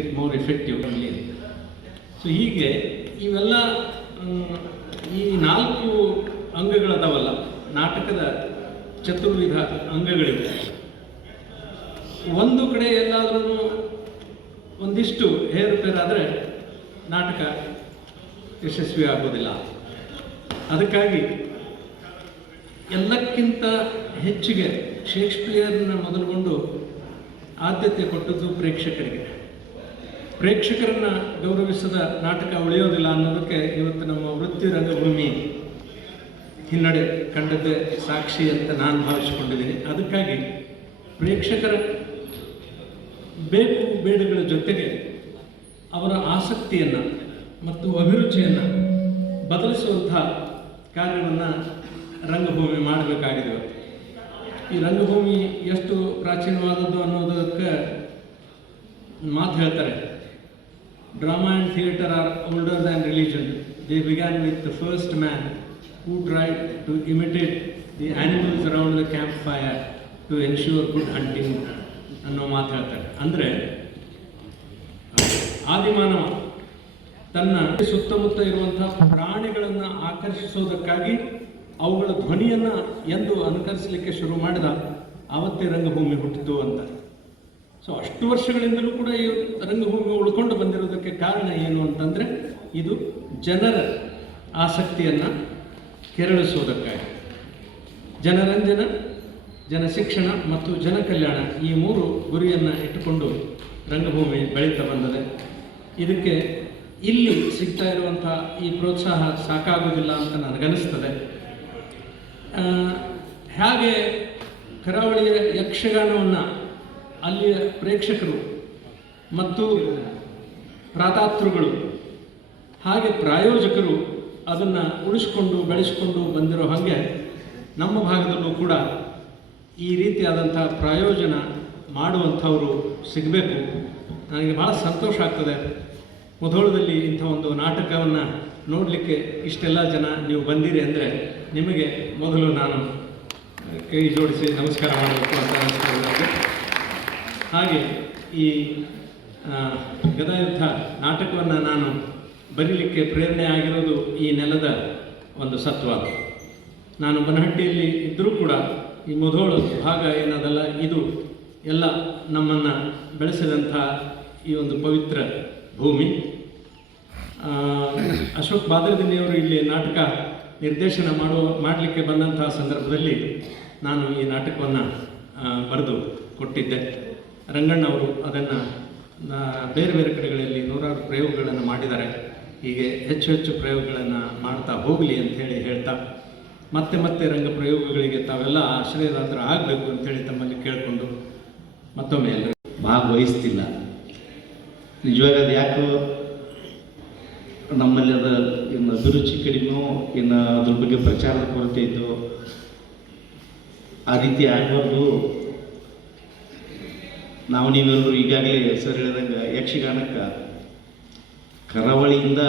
It more effective ಅಲ್ಲಿ. So ಹೀಗೆ ಇವೆಲ್ಲ ಈ 4 ಅಂಗಗಳದಾವಲ್ಲ, ನಾಟಕದ ಚತುರ್ವಿಧ ಅಂಗಗಳಿವೆ. ಒಂದು ಕಡೆ ಎಲ್ಲಾದ್ರೂ ಒಂದಿಷ್ಟು ಹೇರುಪೇರಾದರೆ ನಾಟಕ ಯಶಸ್ವಿ ಆಗೋದಿಲ್ಲ. ಅದಕ್ಕಾಗಿ ಎಲ್ಲಕ್ಕಿಂತ ಹೆಚ್ಚಿಗೆ ಶೇಕ್ಸ್ಪಿಯರ್ನ ಮೊದಲುಗೊಂಡು ಆದ್ಯತೆ ಕೊಟ್ಟದ್ದು ಪ್ರೇಕ್ಷಕರಿಗೆ. ಪ್ರೇಕ್ಷಕರನ್ನು ಗೌರವಿಸದ ನಾಟಕ ಉಳಿಯೋದಿಲ್ಲ ಅನ್ನೋದಕ್ಕೆ ಇವತ್ತು ನಮ್ಮ ವೃತ್ತಿ ರಂಗಭೂಮಿ ಹಿನ್ನಡೆ ಕಂಡದ್ದೇ ಸಾಕ್ಷಿ ಅಂತ ನಾನು ಭಾವಿಸಿಕೊಂಡಿದ್ದೀನಿ. ಅದಕ್ಕಾಗಿ ಪ್ರೇಕ್ಷಕರ ಬೇಕು ಬೇಡಗಳ ಜೊತೆಗೆ ಅವರ ಆಸಕ್ತಿಯನ್ನು ಮತ್ತು ಅಭಿರುಚಿಯನ್ನು ಬದಲಿಸುವಂಥ ಕಾರ್ಯವನ್ನು ರಂಗಭೂಮಿ ಮಾಡಬೇಕಾಗಿದೆ. ಈ ರಂಗಭೂಮಿ ಎಷ್ಟು ಪ್ರಾಚೀನವಾದದ್ದು ಅನ್ನೋದಕ್ಕೆ ಮಾತು ಹೇಳ್ತಾರೆ, drama and theatre are older than religion. They began with the first man who tried to imitate the animals around the camp fire to ensure good hunting ಅನ್ನೋ ಮಾತು ಹೇಳ್ತಾರೆ. ಅಂದರೆ ಆದಿಮಾನವ ತನ್ನ ಸುತ್ತಮುತ್ತ ಇರುವಂಥ ಪ್ರಾಣಿಗಳನ್ನು ಆಕರ್ಷಿಸೋದಕ್ಕಾಗಿ ಅವುಗಳ ಧ್ವನಿಯನ್ನು ಎಂದು ಅನುಕರಿಸಲಿಕ್ಕೆ ಶುರು ಮಾಡಿದ ಆವತ್ತೇ ರಂಗಭೂಮಿ ಹುಟ್ಟಿತು ಅಂತ. ಸೊ ಅಷ್ಟು ವರ್ಷಗಳಿಂದಲೂ ಕೂಡ ಈ ರಂಗಭೂಮಿ ಉಳ್ಕೊಂಡು ಬಂದಿರೋದಕ್ಕೆ ಕಾರಣ ಏನು ಅಂತಂದರೆ ಇದು ಜನರ ಆಸಕ್ತಿಯನ್ನು ಕೆರಳಿಸೋದಕ್ಕಾಗಿ. ಜನರಂಜನ, ಜನಶಿಕ್ಷಣ ಮತ್ತು ಜನಕಲ್ಯಾಣ ಈ 3 ಗುರಿಯನ್ನು ಇಟ್ಟುಕೊಂಡು ರಂಗಭೂಮಿ ಬೆಳೀತಾ ಬಂದಿದೆ. ಇದಕ್ಕೆ ಇಲ್ಲಿ ಸಿಗ್ತಾ ಇರುವಂಥ ಈ ಪ್ರೋತ್ಸಾಹ ಸಾಕಾಗೋದಿಲ್ಲ ಅಂತ ನನಗನ್ನಿಸ್ತದೆ. ಹಾಗೆ ಕರಾವಳಿಯ ಯಕ್ಷಗಾನವನ್ನು ಅಲ್ಲಿಯ ಪ್ರೇಕ್ಷಕರು ಮತ್ತು ಪ್ರಾತಾತೃಗಳು ಹಾಗೆ ಪ್ರಾಯೋಜಕರು ಅದನ್ನು ಉಳಿಸ್ಕೊಂಡು ಬೆಳೆಸ್ಕೊಂಡು ಬಂದಿರೋ ಹಾಗೆ ನಮ್ಮ ಭಾಗದಲ್ಲೂ ಕೂಡ ಈ ರೀತಿಯಾದಂಥ ಪ್ರಾಯೋಜನ ಮಾಡುವಂಥವರು ಸಿಗಬೇಕು. ನನಗೆ ಭಾಳ ಸಂತೋಷ ಆಗ್ತದೆ. ಮುಧೋಳದಲ್ಲಿ ಇಂಥ ಒಂದು ನಾಟಕವನ್ನು ನೋಡಲಿಕ್ಕೆ ಇಷ್ಟೆಲ್ಲ ಜನ ನೀವು ಬಂದಿರಿ ಅಂದರೆ ನಿಮಗೆ ಮೊದಲು ನಾನು ಕೈ ಜೋಡಿಸಿ ನಮಸ್ಕಾರ ಮಾಡಬೇಕು ಅಂತ ಅನಿಸ್ತಾ. ಹಾಗೆ ಈ ಗದಾಯುದ್ಧ ನಾಟಕವನ್ನು ನಾನು ಬರೀಲಿಕ್ಕೆ ಪ್ರೇರಣೆ ಆಗಿರೋದು ಈ ನೆಲದ ಒಂದು ಸತ್ವ. ನಾನು ಬನಹಟ್ಟಿಯಲ್ಲಿ ಇದ್ದರೂ ಕೂಡ ಈ ಮುಧೋಳ ಭಾಗ ಏನದಲ್ಲ, ಇದು ಎಲ್ಲ ನಮ್ಮನ್ನು ಬೆಳೆಸಿದಂಥ ಈ ಒಂದು ಪವಿತ್ರ ಭೂಮಿ. ಅಶೋಕ್ ಬಾದರದಿನಿಯವರು ಇಲ್ಲಿ ನಾಟಕ ನಿರ್ದೇಶನ ಮಾಡಲಿಕ್ಕೆ ಬಂದಂತಹ ಸಂದರ್ಭದಲ್ಲಿ ನಾನು ಈ ನಾಟಕವನ್ನು ಬರೆದು ಕೊಟ್ಟಿದ್ದೆ. ರಂಗಣ್ಣವರು ಅದನ್ನು ಬೇರೆ ಬೇರೆ ಕಡೆಗಳಲ್ಲಿ 100 ಪ್ರಯೋಗಗಳನ್ನು ಮಾಡಿದ್ದಾರೆ. ಹೀಗೆ ಹೆಚ್ಚು ಹೆಚ್ಚು ಪ್ರಯೋಗಗಳನ್ನು ಮಾಡ್ತಾ ಹೋಗಲಿ ಅಂಥೇಳಿ ಹೇಳ್ತಾ ಮತ್ತೆ ಮತ್ತೆ ರಂಗ ಪ್ರಯೋಗಗಳಿಗೆ ತಾವೆಲ್ಲ ಆಶ್ರಯದಾತರ ಆಗಬೇಕು ಅಂಥೇಳಿ ತಮ್ಮಲ್ಲಿ ಕೇಳಿಕೊಂಡು ಮತ್ತೊಮ್ಮೆ ಎಲ್ಲರೂ ಭಾಗವಹಿಸ್ತಿಲ್ಲ. ನಿಜವಾಗ ಅದು ಯಾಕೋ ನಮ್ಮಲ್ಲಿ ಅದು ಇನ್ನು ಅಭಿರುಚಿ ಕಡಿಮೆ, ಇನ್ನು ಅದ್ರ ಬಗ್ಗೆ ಪ್ರಚಾರದ ಕೊರತೆ ಇದ್ದು ಆ ರೀತಿ ಆಗಬಾರ್ದು. ನಾವು ನೀವೆಲ್ಲರೂ ಈಗಾಗಲೇ ಸರ್ ಹೇಳಿದಂಗೆ ಯಕ್ಷಗಾನಕ್ಕೆ ಕರಾವಳಿಯಿಂದ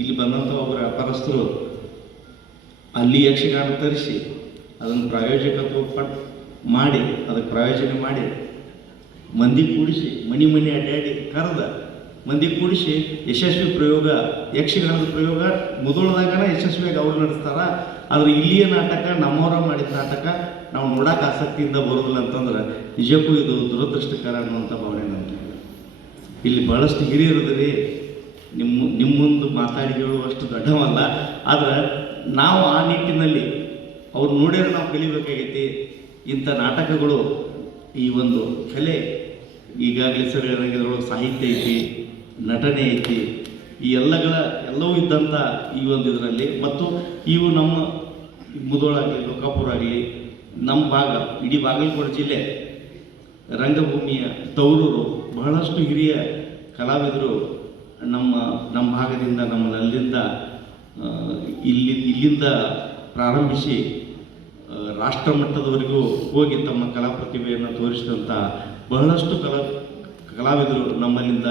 ಇಲ್ಲಿ ಬಂದಂಥ ಒಬ್ಬರ ವ್ಯಾಪಾರಸ್ಥರು ಅಲ್ಲಿ ಯಕ್ಷಗಾನ ತರಿಸಿ ಅದನ್ನು ಪ್ರಾಯೋಜಕತ್ವ ಮಾಡಿ ಅದಕ್ಕೆ ಪ್ರಾಯೋಜನೆ ಮಾಡಿ ಮಂದಿ ಕೂಡಿಸಿ ಮನೆ ಅಡ್ಡಾಡಿ ಕರೆದ ಮಂದಿ ಕೂಡಿಸಿ ಯಶಸ್ವಿ ಪ್ರಯೋಗ, ಯಕ್ಷಗಾನದ ಪ್ರಯೋಗ ಮುಧೋಳದಾಗನ ಯಶಸ್ವಿಯಾಗಿ ಅವ್ರು ನಡೆಸ್ತಾರ. ಆದರೆ ಇಲ್ಲಿಯ ನಾಟಕ ನಮ್ಮವರ ಮಾಡಿದ ನಾಟಕ ನಾವು ನೋಡೋಕೆ ಆಸಕ್ತಿಯಿಂದ ಬರೋದಿಲ್ಲ ಅಂತಂದ್ರೆ ನಿಜಕ್ಕೂ ಇದು ದುರದೃಷ್ಟಕರ ಅನ್ನುವಂಥ ಭಾವನೆ ನಮಗೆ. ಇಲ್ಲಿ ಭಾಳಷ್ಟು ಹಿರಿಯರದ್ರಿ, ನಿಮ್ಮ ಮುಂದೆ ಮಾತಾಡಿ ಹೇಳುವಷ್ಟು ದೊಡ್ಡವಲ್ಲ. ಆದ್ರೆ ನಾವು ಆ ನಿಟ್ಟಿನಲ್ಲಿ ಅವ್ರು ನೋಡಿದ್ರೆ ನಾವು ಕಲಿಬೇಕಾಗೈತಿ. ಇಂಥ ನಾಟಕಗಳು, ಈ ಒಂದು ಕಲೆ ಈಗಾಗಲೇ ಸರ್ ಹೇಳಿದಂಗೆ ಇದರೊಳಗೆ ಸಾಹಿತ್ಯ ಐತಿ, ನಟನೆ ಐತಿ, ಈ ಎಲ್ಲವೂ ಇದ್ದಂಥ ಈ ಒಂದು ಇದರಲ್ಲಿ. ಮತ್ತು ಇವು ನಮ್ಮ ಮುಧೋಳಾಗಲಿ ಲೋಕಾಪುರ ಆಗಲಿ ನಮ್ಮ ಭಾಗ, ಇಡೀ ಬಾಗಲಕೋಟೆ ಜಿಲ್ಲೆ ರಂಗಭೂಮಿಯ ತವರೂರು. ಬಹಳಷ್ಟು ಹಿರಿಯ ಕಲಾವಿದರು ನಮ್ಮ ಭಾಗದಿಂದ, ಅಲ್ಲಿಂದ ಇಲ್ಲಿಂದ ಪ್ರಾರಂಭಿಸಿ ರಾಷ್ಟ್ರ ಮಟ್ಟದವರೆಗೂ ಹೋಗಿ ತಮ್ಮ ಕಲಾ ಪ್ರತಿಭೆಯನ್ನು ತೋರಿಸಿದಂಥ ಬಹಳಷ್ಟು ಕಲಾವಿದರು ನಮ್ಮಲ್ಲಿಂದ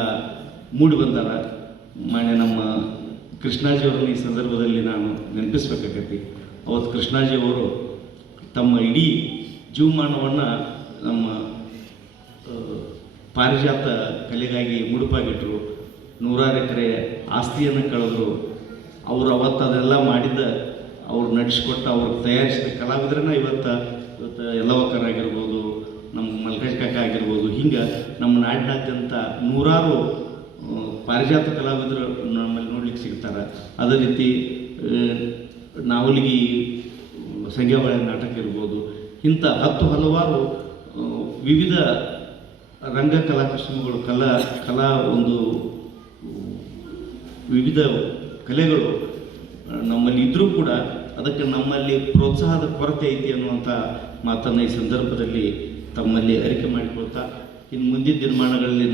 ಮೂಡಿ ಬಂದಾರ. ಮಾನ್ಯ ನಮ್ಮ ಕೃಷ್ಣಾಜಿಯವರನ್ನು ಈ ಸಂದರ್ಭದಲ್ಲಿ ನಾನು ನೆನಪಿಸ್ಬೇಕಾಗತ್ತಿ. ಅವತ್ತು ಕೃಷ್ಣಾಜಿಯವರು ತಮ್ಮ ಇಡೀ ಜೀವಮಾನವನ್ನು ನಮ್ಮ ಪಾರಿಜಾತ ಕಲೆಗಾಗಿ ಮುಡುಪಾಗಿಟ್ಟರು, 100 ಎಕರೆ ಆಸ್ತಿಯನ್ನು ಕಳೆದ್ರು. ಅವರು ಅವತ್ತು ಅದೆಲ್ಲ ಮಾಡಿದ್ದ, ಅವ್ರು ನಡೆಸಿಕೊಟ್ಟ, ಅವ್ರು ತಯಾರಿಸಿದ ಕಲಾವಿದ್ರನ್ನ ಇವತ್ತು ಯಲ್ಲವಕ್ಕರಾಗಿರ್ಬೋದು, ನಮ್ಮ ಮಲ್ಕೇಶ್ ಕಾಕ ಆಗಿರ್ಬೋದು, ಹಿಂಗೆ ನಮ್ಮ ನಾಡಿನಾದ್ಯಂತ 100 ಪಾರಿಜಾತ ಕಲಾವಿದರು ನಮ್ಮಲ್ಲಿ ನೋಡ್ಲಿಕ್ಕೆ ಸಿಗ್ತಾರೆ. ಅದೇ ರೀತಿ ನಾವಲಿಗಿ ಸಂಗ್ಯಾಬಾಳೆ ನಾಟಕ ಇರ್ಬೋದು, ಇಂಥ ಹಲವಾರು ವಿವಿಧ ರಂಗ ಕಲಾಕುಸುಮಗಳು, ಕಲಾ ಒಂದು ವಿವಿಧ ಕಲೆಗಳು ನಮ್ಮಲ್ಲಿ ಇದ್ದರೂ ಕೂಡ ಅದಕ್ಕೆ ನಮ್ಮಲ್ಲಿ ಪ್ರೋತ್ಸಾಹದ ಕೊರತೆ ಐತಿ ಅನ್ನುವಂಥ ಮಾತನ್ನು ಈ ಸಂದರ್ಭದಲ್ಲಿ ತಮ್ಮಲ್ಲಿ ಅರಿಕೆ ಮಾಡಿಕೊಳ್ತಾ, ಇನ್ನು ಮುಂದಿನ ದಿನಮಾನಗಳಲ್ಲಿ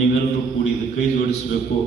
ನೀವೆಲ್ಲರೂ ಕೂಡಿ ಇದು ಕೈ ಜೋಡಿಸಬೇಕು.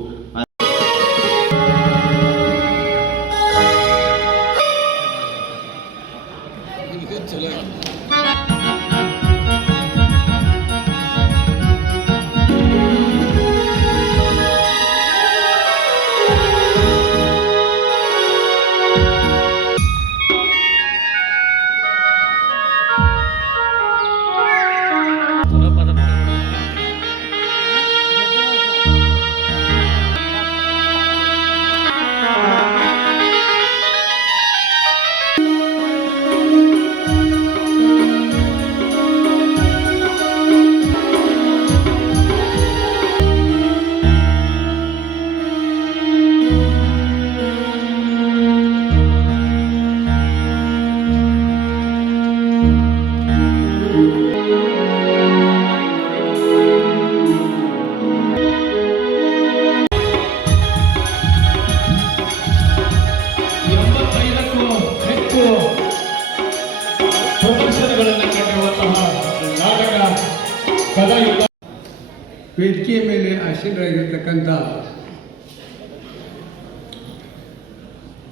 ವೇದಿಕೆಯ ಮೇಲೆ ಆಸೀನರಾಗಿರ್ತಕ್ಕಂಥ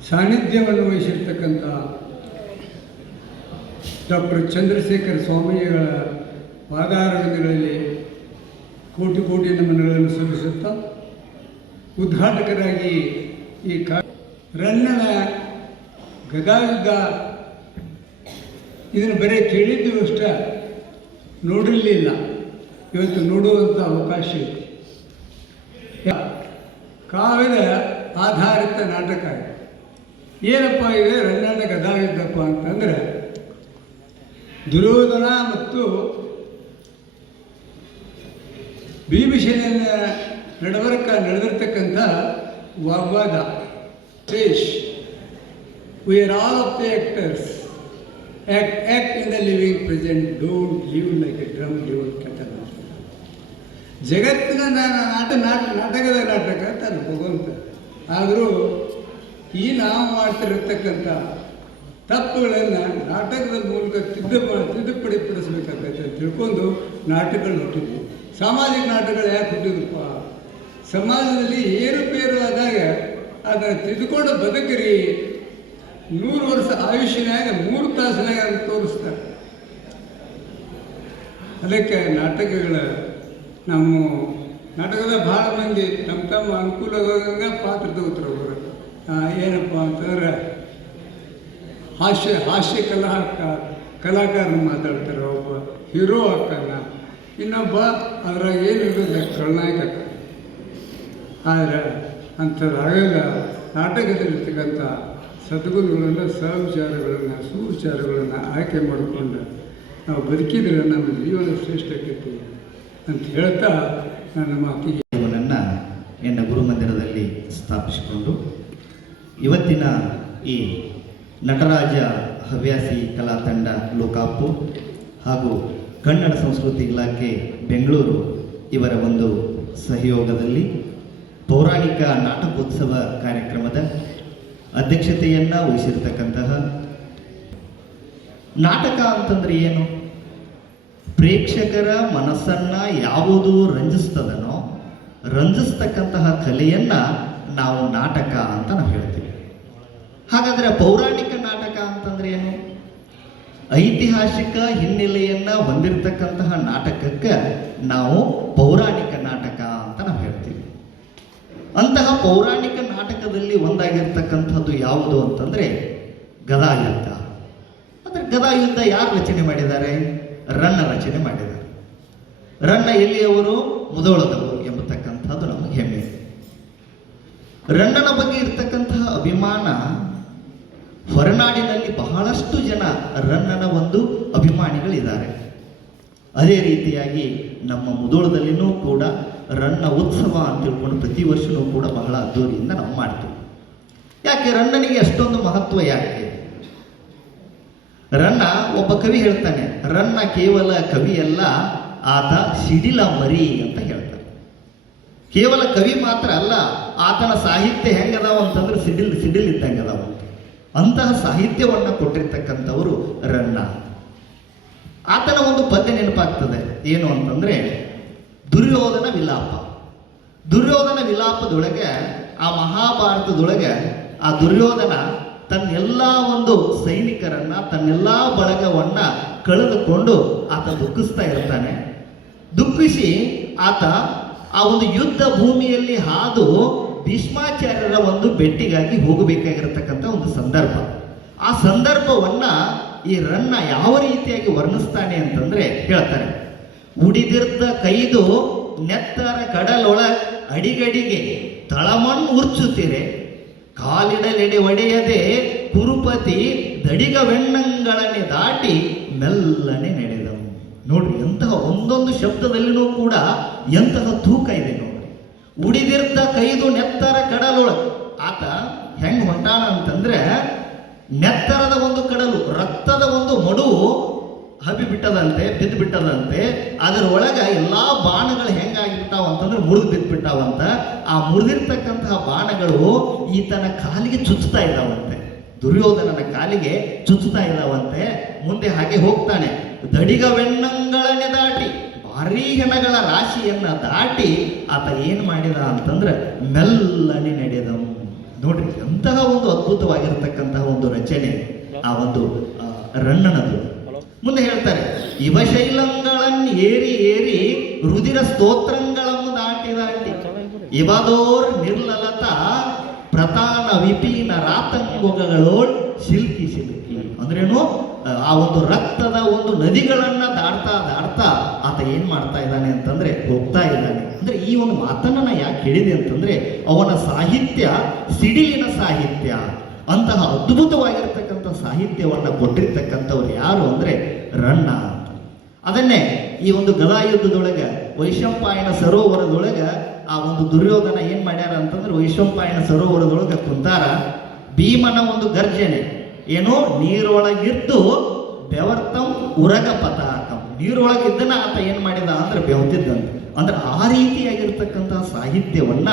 ಸಾನ್ನಿಧ್ಯವನ್ನು ವಹಿಸಿರ್ತಕ್ಕಂಥ ಡಾಕ್ಟರ್ ಚಂದ್ರಶೇಖರ್ ಸ್ವಾಮಿಗಳ ಪಾದಾರವಿಂದಗಳಲ್ಲಿ ಕೋಟಿ ಕೋಟಿ ನಮನಗಳನ್ನು ಸಲ್ಲಿಸುತ್ತಾ, ಉದ್ಘಾಟಕರಾಗಿ ಈ ರನ್ನನ ಗದಾಯುದ್ಧ ಇದನ್ನು ಬರೀ ಕೇಳಿದ್ದು ಅಷ್ಟ ನೋಡಿರಲಿಲ್ಲ, ಇವತ್ತು ನೋಡುವಂಥ ಅವಕಾಶ ಇದೆ. ಕಾವ್ಯದ ಆಧಾರಿತ ನಾಟಕ ಏನಪ್ಪ ಇದೆ ರನ್ನನ ಗದಾಯುದ್ಧಪ್ಪ ಅಂತಂದರೆ, ದುರ್ಯೋಧನ ಮತ್ತು ಭೀಮಸೇನನ ನಡೆದಿರ್ತಕ್ಕಂಥ ವಾಗ್ವಾದ. Stage we are all of the actors, act in the living present, don't live like a drum, live cattle. ಜಗತ್ತಿನ ನಾಟಕದ ನಾಟಕ ತಾನು ಭಗವಂತ. ಆದರೂ ಈ ನಾವು ಮಾಡ್ತಿರತಕ್ಕಂಥ ತಪ್ಪುಗಳನ್ನು ನಾಟಕದ ಮೂಲಕ ತಿದ್ದುಪಡಿಸಬೇಕಾಗತ್ತೆ ಅಂತ ತಿಳ್ಕೊಂಡು ನಾಟಕಗಳು ಹುಟ್ಟಿದ್ವಿ. ಸಾಮಾಜಿಕ ನಾಟಕಗಳು ಯಾಕೆ ಹುಟ್ಟಿದಪ್ಪ? ಸಮಾಜದಲ್ಲಿ ಏರುಪೇರು ಆದಾಗ ಅದನ್ನು ತಿದ್ದುಕೊಂಡು ಬದುಕಿರಿ, 100 ವರ್ಷ ಆಯುಷ್ಯನಾಗ 3 ತಾಸಿನಾಗ ಅಂತ ತೋರಿಸ್ತಾರೆ. ಅದಕ್ಕೆ ನಾಟಕಗಳ ನಮ್ಮ ನಾಟಕದ ಭಾಳ ಮಂದಿ ತಮ್ಮ ಅನುಕೂಲವಾಗ ಪಾತ್ರ ತಗೋತಾರೆ. ಅವರು ಏನಪ್ಪ ಅಂತಂದ್ರೆ ಹಾಸ್ಯ ಕಲಾಕಾರನ ಮಾತಾಡ್ತಾರೆ, ಒಬ್ಬ ಹೀರೋ ಹಾಕಲ್ಲ, ಇನ್ನೊಬ್ಬ ಅದ್ರಾಗ ಏನಿರೋದು ಖಳನಾಯಕ ಹಾಕ. ಆದರೆ ಅಂಥದ್ದಾಗಲ್ಲ. ನಾಟಕದಲ್ಲಿರ್ತಕ್ಕಂಥ ಸದ್ಗುರುಗಳನ್ನು, ಸಹವಿಚಾರಗಳನ್ನು, ಸುವಿಚಾರಗಳನ್ನು ಆಯ್ಕೆ ಮಾಡಿಕೊಂಡು ನಾವು ಬದುಕಿದ್ರೆ ನಮ್ಮ ಜೀವನ ಶ್ರೇಷ್ಠ ಆಕೈತಿ ಅಂತ ಹೇಳ್ತಾ ನನ್ನ ಮಾತಿಗೆ ನನ್ನ ಗುರುಮಂದಿರದಲ್ಲಿ ಸ್ಥಾಪಿಸಿಕೊಂಡು ಇವತ್ತಿನ ಈ ನಟರಾಜ ಹವ್ಯಾಸಿ ಕಲಾ ತಂಡ ಲೋಕಾಪು ಹಾಗೂ ಕನ್ನಡ ಸಂಸ್ಕೃತಿ ಇಲಾಖೆ ಬೆಂಗಳೂರು ಇವರ ಒಂದು ಸಹಯೋಗದಲ್ಲಿ ಪೌರಾಣಿಕ ನಾಟಕೋತ್ಸವ ಕಾರ್ಯಕ್ರಮದ ಅಧ್ಯಕ್ಷತೆಯನ್ನು ವಹಿಸಿರ್ತಕ್ಕಂತಹ, ನಾಟಕ ಅಂತಂದ್ರೆ ಏನು? ಪ್ರೇಕ್ಷಕರ ಮನಸ್ಸನ್ನು ಯಾವುದು ರಂಜಿಸ್ತದನೋ ರಂಜಿಸ್ತಕ್ಕಂತಹ ಕಲೆಯನ್ನು ನಾವು ನಾಟಕ ಅಂತ ನಾವು ಹೇಳ್ತೀವಿ. ಹಾಗಾದರೆ ಪೌರಾಣಿಕ ನಾಟಕ ಅಂತಂದ್ರೆ ಏನು? ಐತಿಹಾಸಿಕ ಹಿನ್ನೆಲೆಯನ್ನು ಹೊಂದಿರತಕ್ಕಂತಹ ನಾಟಕಕ್ಕೆ ನಾವು ಪೌರಾಣಿಕ ನಾಟಕ ಅಂತ ನಾವು ಹೇಳ್ತೀವಿ. ಅಂತಹ ಪೌರಾಣಿಕ ನಾಟಕದಲ್ಲಿ ಒಂದಾಗಿರ್ತಕ್ಕಂಥದ್ದು ಯಾವುದು ಅಂತಂದರೆ ಗದಾಯುದ್ಧ. ಅಂದರೆ ಗದಾಯುದ್ಧ ಯಾರು ರಚನೆ ಮಾಡಿದ್ದಾರೆ? ರನ್ನ ರಚನೆ ಮಾಡಿದ್ದಾರೆ. ರನ್ನ ಎಲ್ಲಿಯವರು? ಮುಧೋಳದವರು ಎಂಬತಕ್ಕಂಥದ್ದು ನಮಗೆ ಹೆಮ್ಮೆ. ರನ್ನನ ಬಗ್ಗೆ ಇರತಕ್ಕಂತಹ ಅಭಿಮಾನ ಹೊರನಾಡಿನಲ್ಲಿ ಬಹಳಷ್ಟು ಜನ ರನ್ನನ ಒಂದು ಅಭಿಮಾನಿಗಳಿದ್ದಾರೆ. ಅದೇ ರೀತಿಯಾಗಿ ನಮ್ಮ ಮುಧೋಳದಲ್ಲಿನೂ ಕೂಡ ರನ್ನ ಉತ್ಸವ ಅಂತ ತಿಳ್ಕೊಂಡು ಪ್ರತಿ ವರ್ಷವೂ ಕೂಡ ಬಹಳ ಅದ್ದೂರಿಯಿಂದ ನಾವು ಮಾಡ್ತೀವಿ. ಯಾಕೆ ರನ್ನನಿಗೆ ಅಷ್ಟೊಂದು ಮಹತ್ವ ಯಾಕೆ? ರನ್ನ ಒಬ್ಬ ಕವಿ ಹೇಳ್ತಾನೆ, ರನ್ನ ಕೇವಲ ಕವಿಯಲ್ಲ, ಆತ ಸಿಡಿಲ ಮರಿ ಅಂತ ಹೇಳ್ತಾರೆ. ಕೇವಲ ಕವಿ ಮಾತ್ರ ಅಲ್ಲ, ಆತನ ಸಾಹಿತ್ಯ ಹೆಂಗದಾವ ಅಂತಂದ್ರೆ ಸಿಡಿಲ್ ಇದ್ದಂಗೆ ಅದಾವ. ಅಂತಹ ಸಾಹಿತ್ಯವನ್ನ ಕೊಟ್ಟಿರ್ತಕ್ಕಂಥವರು ರನ್ನ. ಆತನ ಒಂದು ಪದ್ಯ ನೆನಪಾಗ್ತದೆ, ಏನು ಅಂತಂದ್ರೆ ದುರ್ಯೋಧನ ವಿಲಾಪ. ದುರ್ಯೋಧನ ವಿಲಾಪದೊಳಗೆ, ಆ ಮಹಾಭಾರತದೊಳಗೆ ಆ ದುರ್ಯೋಧನ ತನ್ನೆಲ್ಲ ಒಂದು ಸೈನಿಕರನ್ನ, ತನ್ನೆಲ್ಲ ಬಳಗವನ್ನ ಕಳೆದುಕೊಂಡು ಆತ ದುಃಖಿಸ್ತಾ ಇರ್ತಾನೆ. ದುಃಖಿಸಿ ಆತ ಆ ಒಂದು ಯುದ್ಧ ಭೂಮಿಯಲ್ಲಿ ಹಾದು ಭೀಷ್ಮಾಚಾರ್ಯರ ಒಂದು ಭೇಟಿಗಾಗಿ ಹೋಗಬೇಕಾಗಿರತಕ್ಕಂಥ ಒಂದು ಸಂದರ್ಭ. ಆ ಸಂದರ್ಭವನ್ನ ಈ ರನ್ನ ಯಾವ ರೀತಿಯಾಗಿ ವರ್ಣಿಸ್ತಾನೆ ಅಂತಂದ್ರೆ ಹೇಳ್ತಾರೆ, ಉಡಿದಿರ್ದ ಕೈದು ನೆತ್ತರ ಕಡಲೊಳ ಅಡಿಗಡಿಗೆ ತಳಮಣ್ಣು ಉರ್ಚುತ್ತೀರೆ, ಕಾಲಿಡಲೆಡೆ ಒಡೆಯದೆ ಕುರುಪತಿ ದಡಿಗವೆಣ್ಣಂಗಳನ್ನೇ ದಾಟಿ ಮೆಲ್ಲನೆ ನಡೆದವು. ನೋಡ್ರಿ, ಎಂತಹ ಒಂದೊಂದು ಶಬ್ದದಲ್ಲಿನೂ ಕೂಡ ಎಂತಹ ತೂಕ ಇದೆ ನೋಡ್ರಿ. ಉಡಿದಿರ್ದ ಕೈದು ನೆತ್ತರ ಕಡಲೊಳಗೆ, ಆತ ಹೆಂಗ್ ಹೊಂಟಾಣ ಅಂತಂದ್ರೆ ನೆತ್ತರದ ಒಂದು ಕಡಲು, ರಕ್ತದ ಒಂದು ಮಡುವು ಹಬ್ಬಿ ಬಿಟ್ಟದಂತೆ, ಬಿದ್ದು ಬಿಟ್ಟದಂತೆ. ಅದರ ಒಳಗ ಎಲ್ಲಾ ಬಾಣಗಳು ಹೆಂಗಾಗಿಬಿಟ್ಟಾವ ಅಂತಂದ್ರೆ ಮುರಿದು ಬಿದ್ದು ಬಿಟ್ಟಾವಂತ. ಆ ಮುರಿದಿರ್ತಕ್ಕಂತಹ ಬಾಣಗಳು ಈತನ ಕಾಲಿಗೆ ಚುಚ್ಚುತ್ತಾ ಇದ್ದಾವಂತೆ, ದುರ್ಯೋಧನನ ಕಾಲಿಗೆ ಚುಚ್ಚುತ್ತಾ ಇದ್ದಾವಂತೆ. ಮುಂದೆ ಹಾಗೆ ಹೋಗ್ತಾನೆ, ದಡಿಗವೆಣ್ಣಂಗಳನ್ನೇ ದಾಟಿ, ಭಾರೀ ಹೆಣಗಳ ರಾಶಿಯನ್ನ ದಾಟಿ ಆತ ಏನ್ ಮಾಡಿದ ಅಂತಂದ್ರೆ ಮೆಲ್ಲನೆ ನಡೆದವು. ನೋಡ್ರಿ, ಎಂತಹ ಒಂದು ಅದ್ಭುತವಾಗಿರ್ತಕ್ಕಂತಹ ಒಂದು ರಚನೆ ಆ ಒಂದು ರನ್ನನದು. ಮುಂದೆ ಹೇಳ್ತಾರೆ, ಇವಶೈಲಂಗಳನ್ನ ಏರಿ ಏರಿ ರುದಿರ ಸ್ತೋತ್ರಗಳನ್ನು ದಾಟಿ ದಾಟಿ ಇವದೋರ್ ನಿರ್ಲಲತ ಪ್ರತಾನ ವಿಪೀನ ರಾತಂಗುಗಳೋಳ್ ಸಿಲ್ಕಿ ಸಿಲ್ಕಿ. ಅಂದ್ರೇನು, ಆ ಒಂದು ರಕ್ತದ ಒಂದು ನದಿಗಳನ್ನ ದಾಡ್ತಾ ದಾಡ್ತಾ ಆತ ಏನ್ ಮಾಡ್ತಾ ಇದ್ದಾನೆ ಅಂತಂದ್ರೆ ಹೋಗ್ತಾ ಇದ್ದಾನೆ. ಅಂದ್ರೆ ಈ ಒಂದು ಮಾತನ್ನ ನಾ ಯಾಕೆ ಹೇಳಿದೆ ಅಂತಂದ್ರೆ, ಅವನ ಸಾಹಿತ್ಯ ಸಿಡಿಲಿನ ಸಾಹಿತ್ಯ. ಅಂತಹ ಅದ್ಭುತವಾಗಿರ್ತಕ್ಕಂಥ ಸಾಹಿತ್ಯವನ್ನ ಕೊಟ್ಟಿರ್ತಕ್ಕಂಥವ್ರು ಯಾರು ಅಂದ್ರೆ ರನ್ನ ಅಂತ. ಅದನ್ನೇ ಈ ಒಂದು ಗದಾಯುದ್ಧದೊಳಗೆ ವೈಶಂಪಾಯನ ಸರೋವರದೊಳಗೆ ಆ ಒಂದು ದುರ್ಯೋಧನ ಏನ್ ಮಾಡ್ಯಾರ ಅಂತಂದ್ರೆ, ವೈಶಂಪಾಯನ ಸರೋವರದೊಳಗೆ ಕುಂತಾರ. ಭೀಮನ ಒಂದು ಗರ್ಜನೆ ಏನೋ, ನೀರೊಳಗಿದ್ದು ಬೆವರ್ತಂ ಉರಗ ಪತಾಕಂ, ನೀರೊಳಗಿದ್ದನ ಆತ ಏನ್ ಮಾಡಿದ ಅಂದ್ರೆ ಬೆವತಿದ್ದಂತ. ಅಂದ್ರೆ ಆ ರೀತಿಯಾಗಿರ್ತಕ್ಕಂತಹ ಸಾಹಿತ್ಯವನ್ನ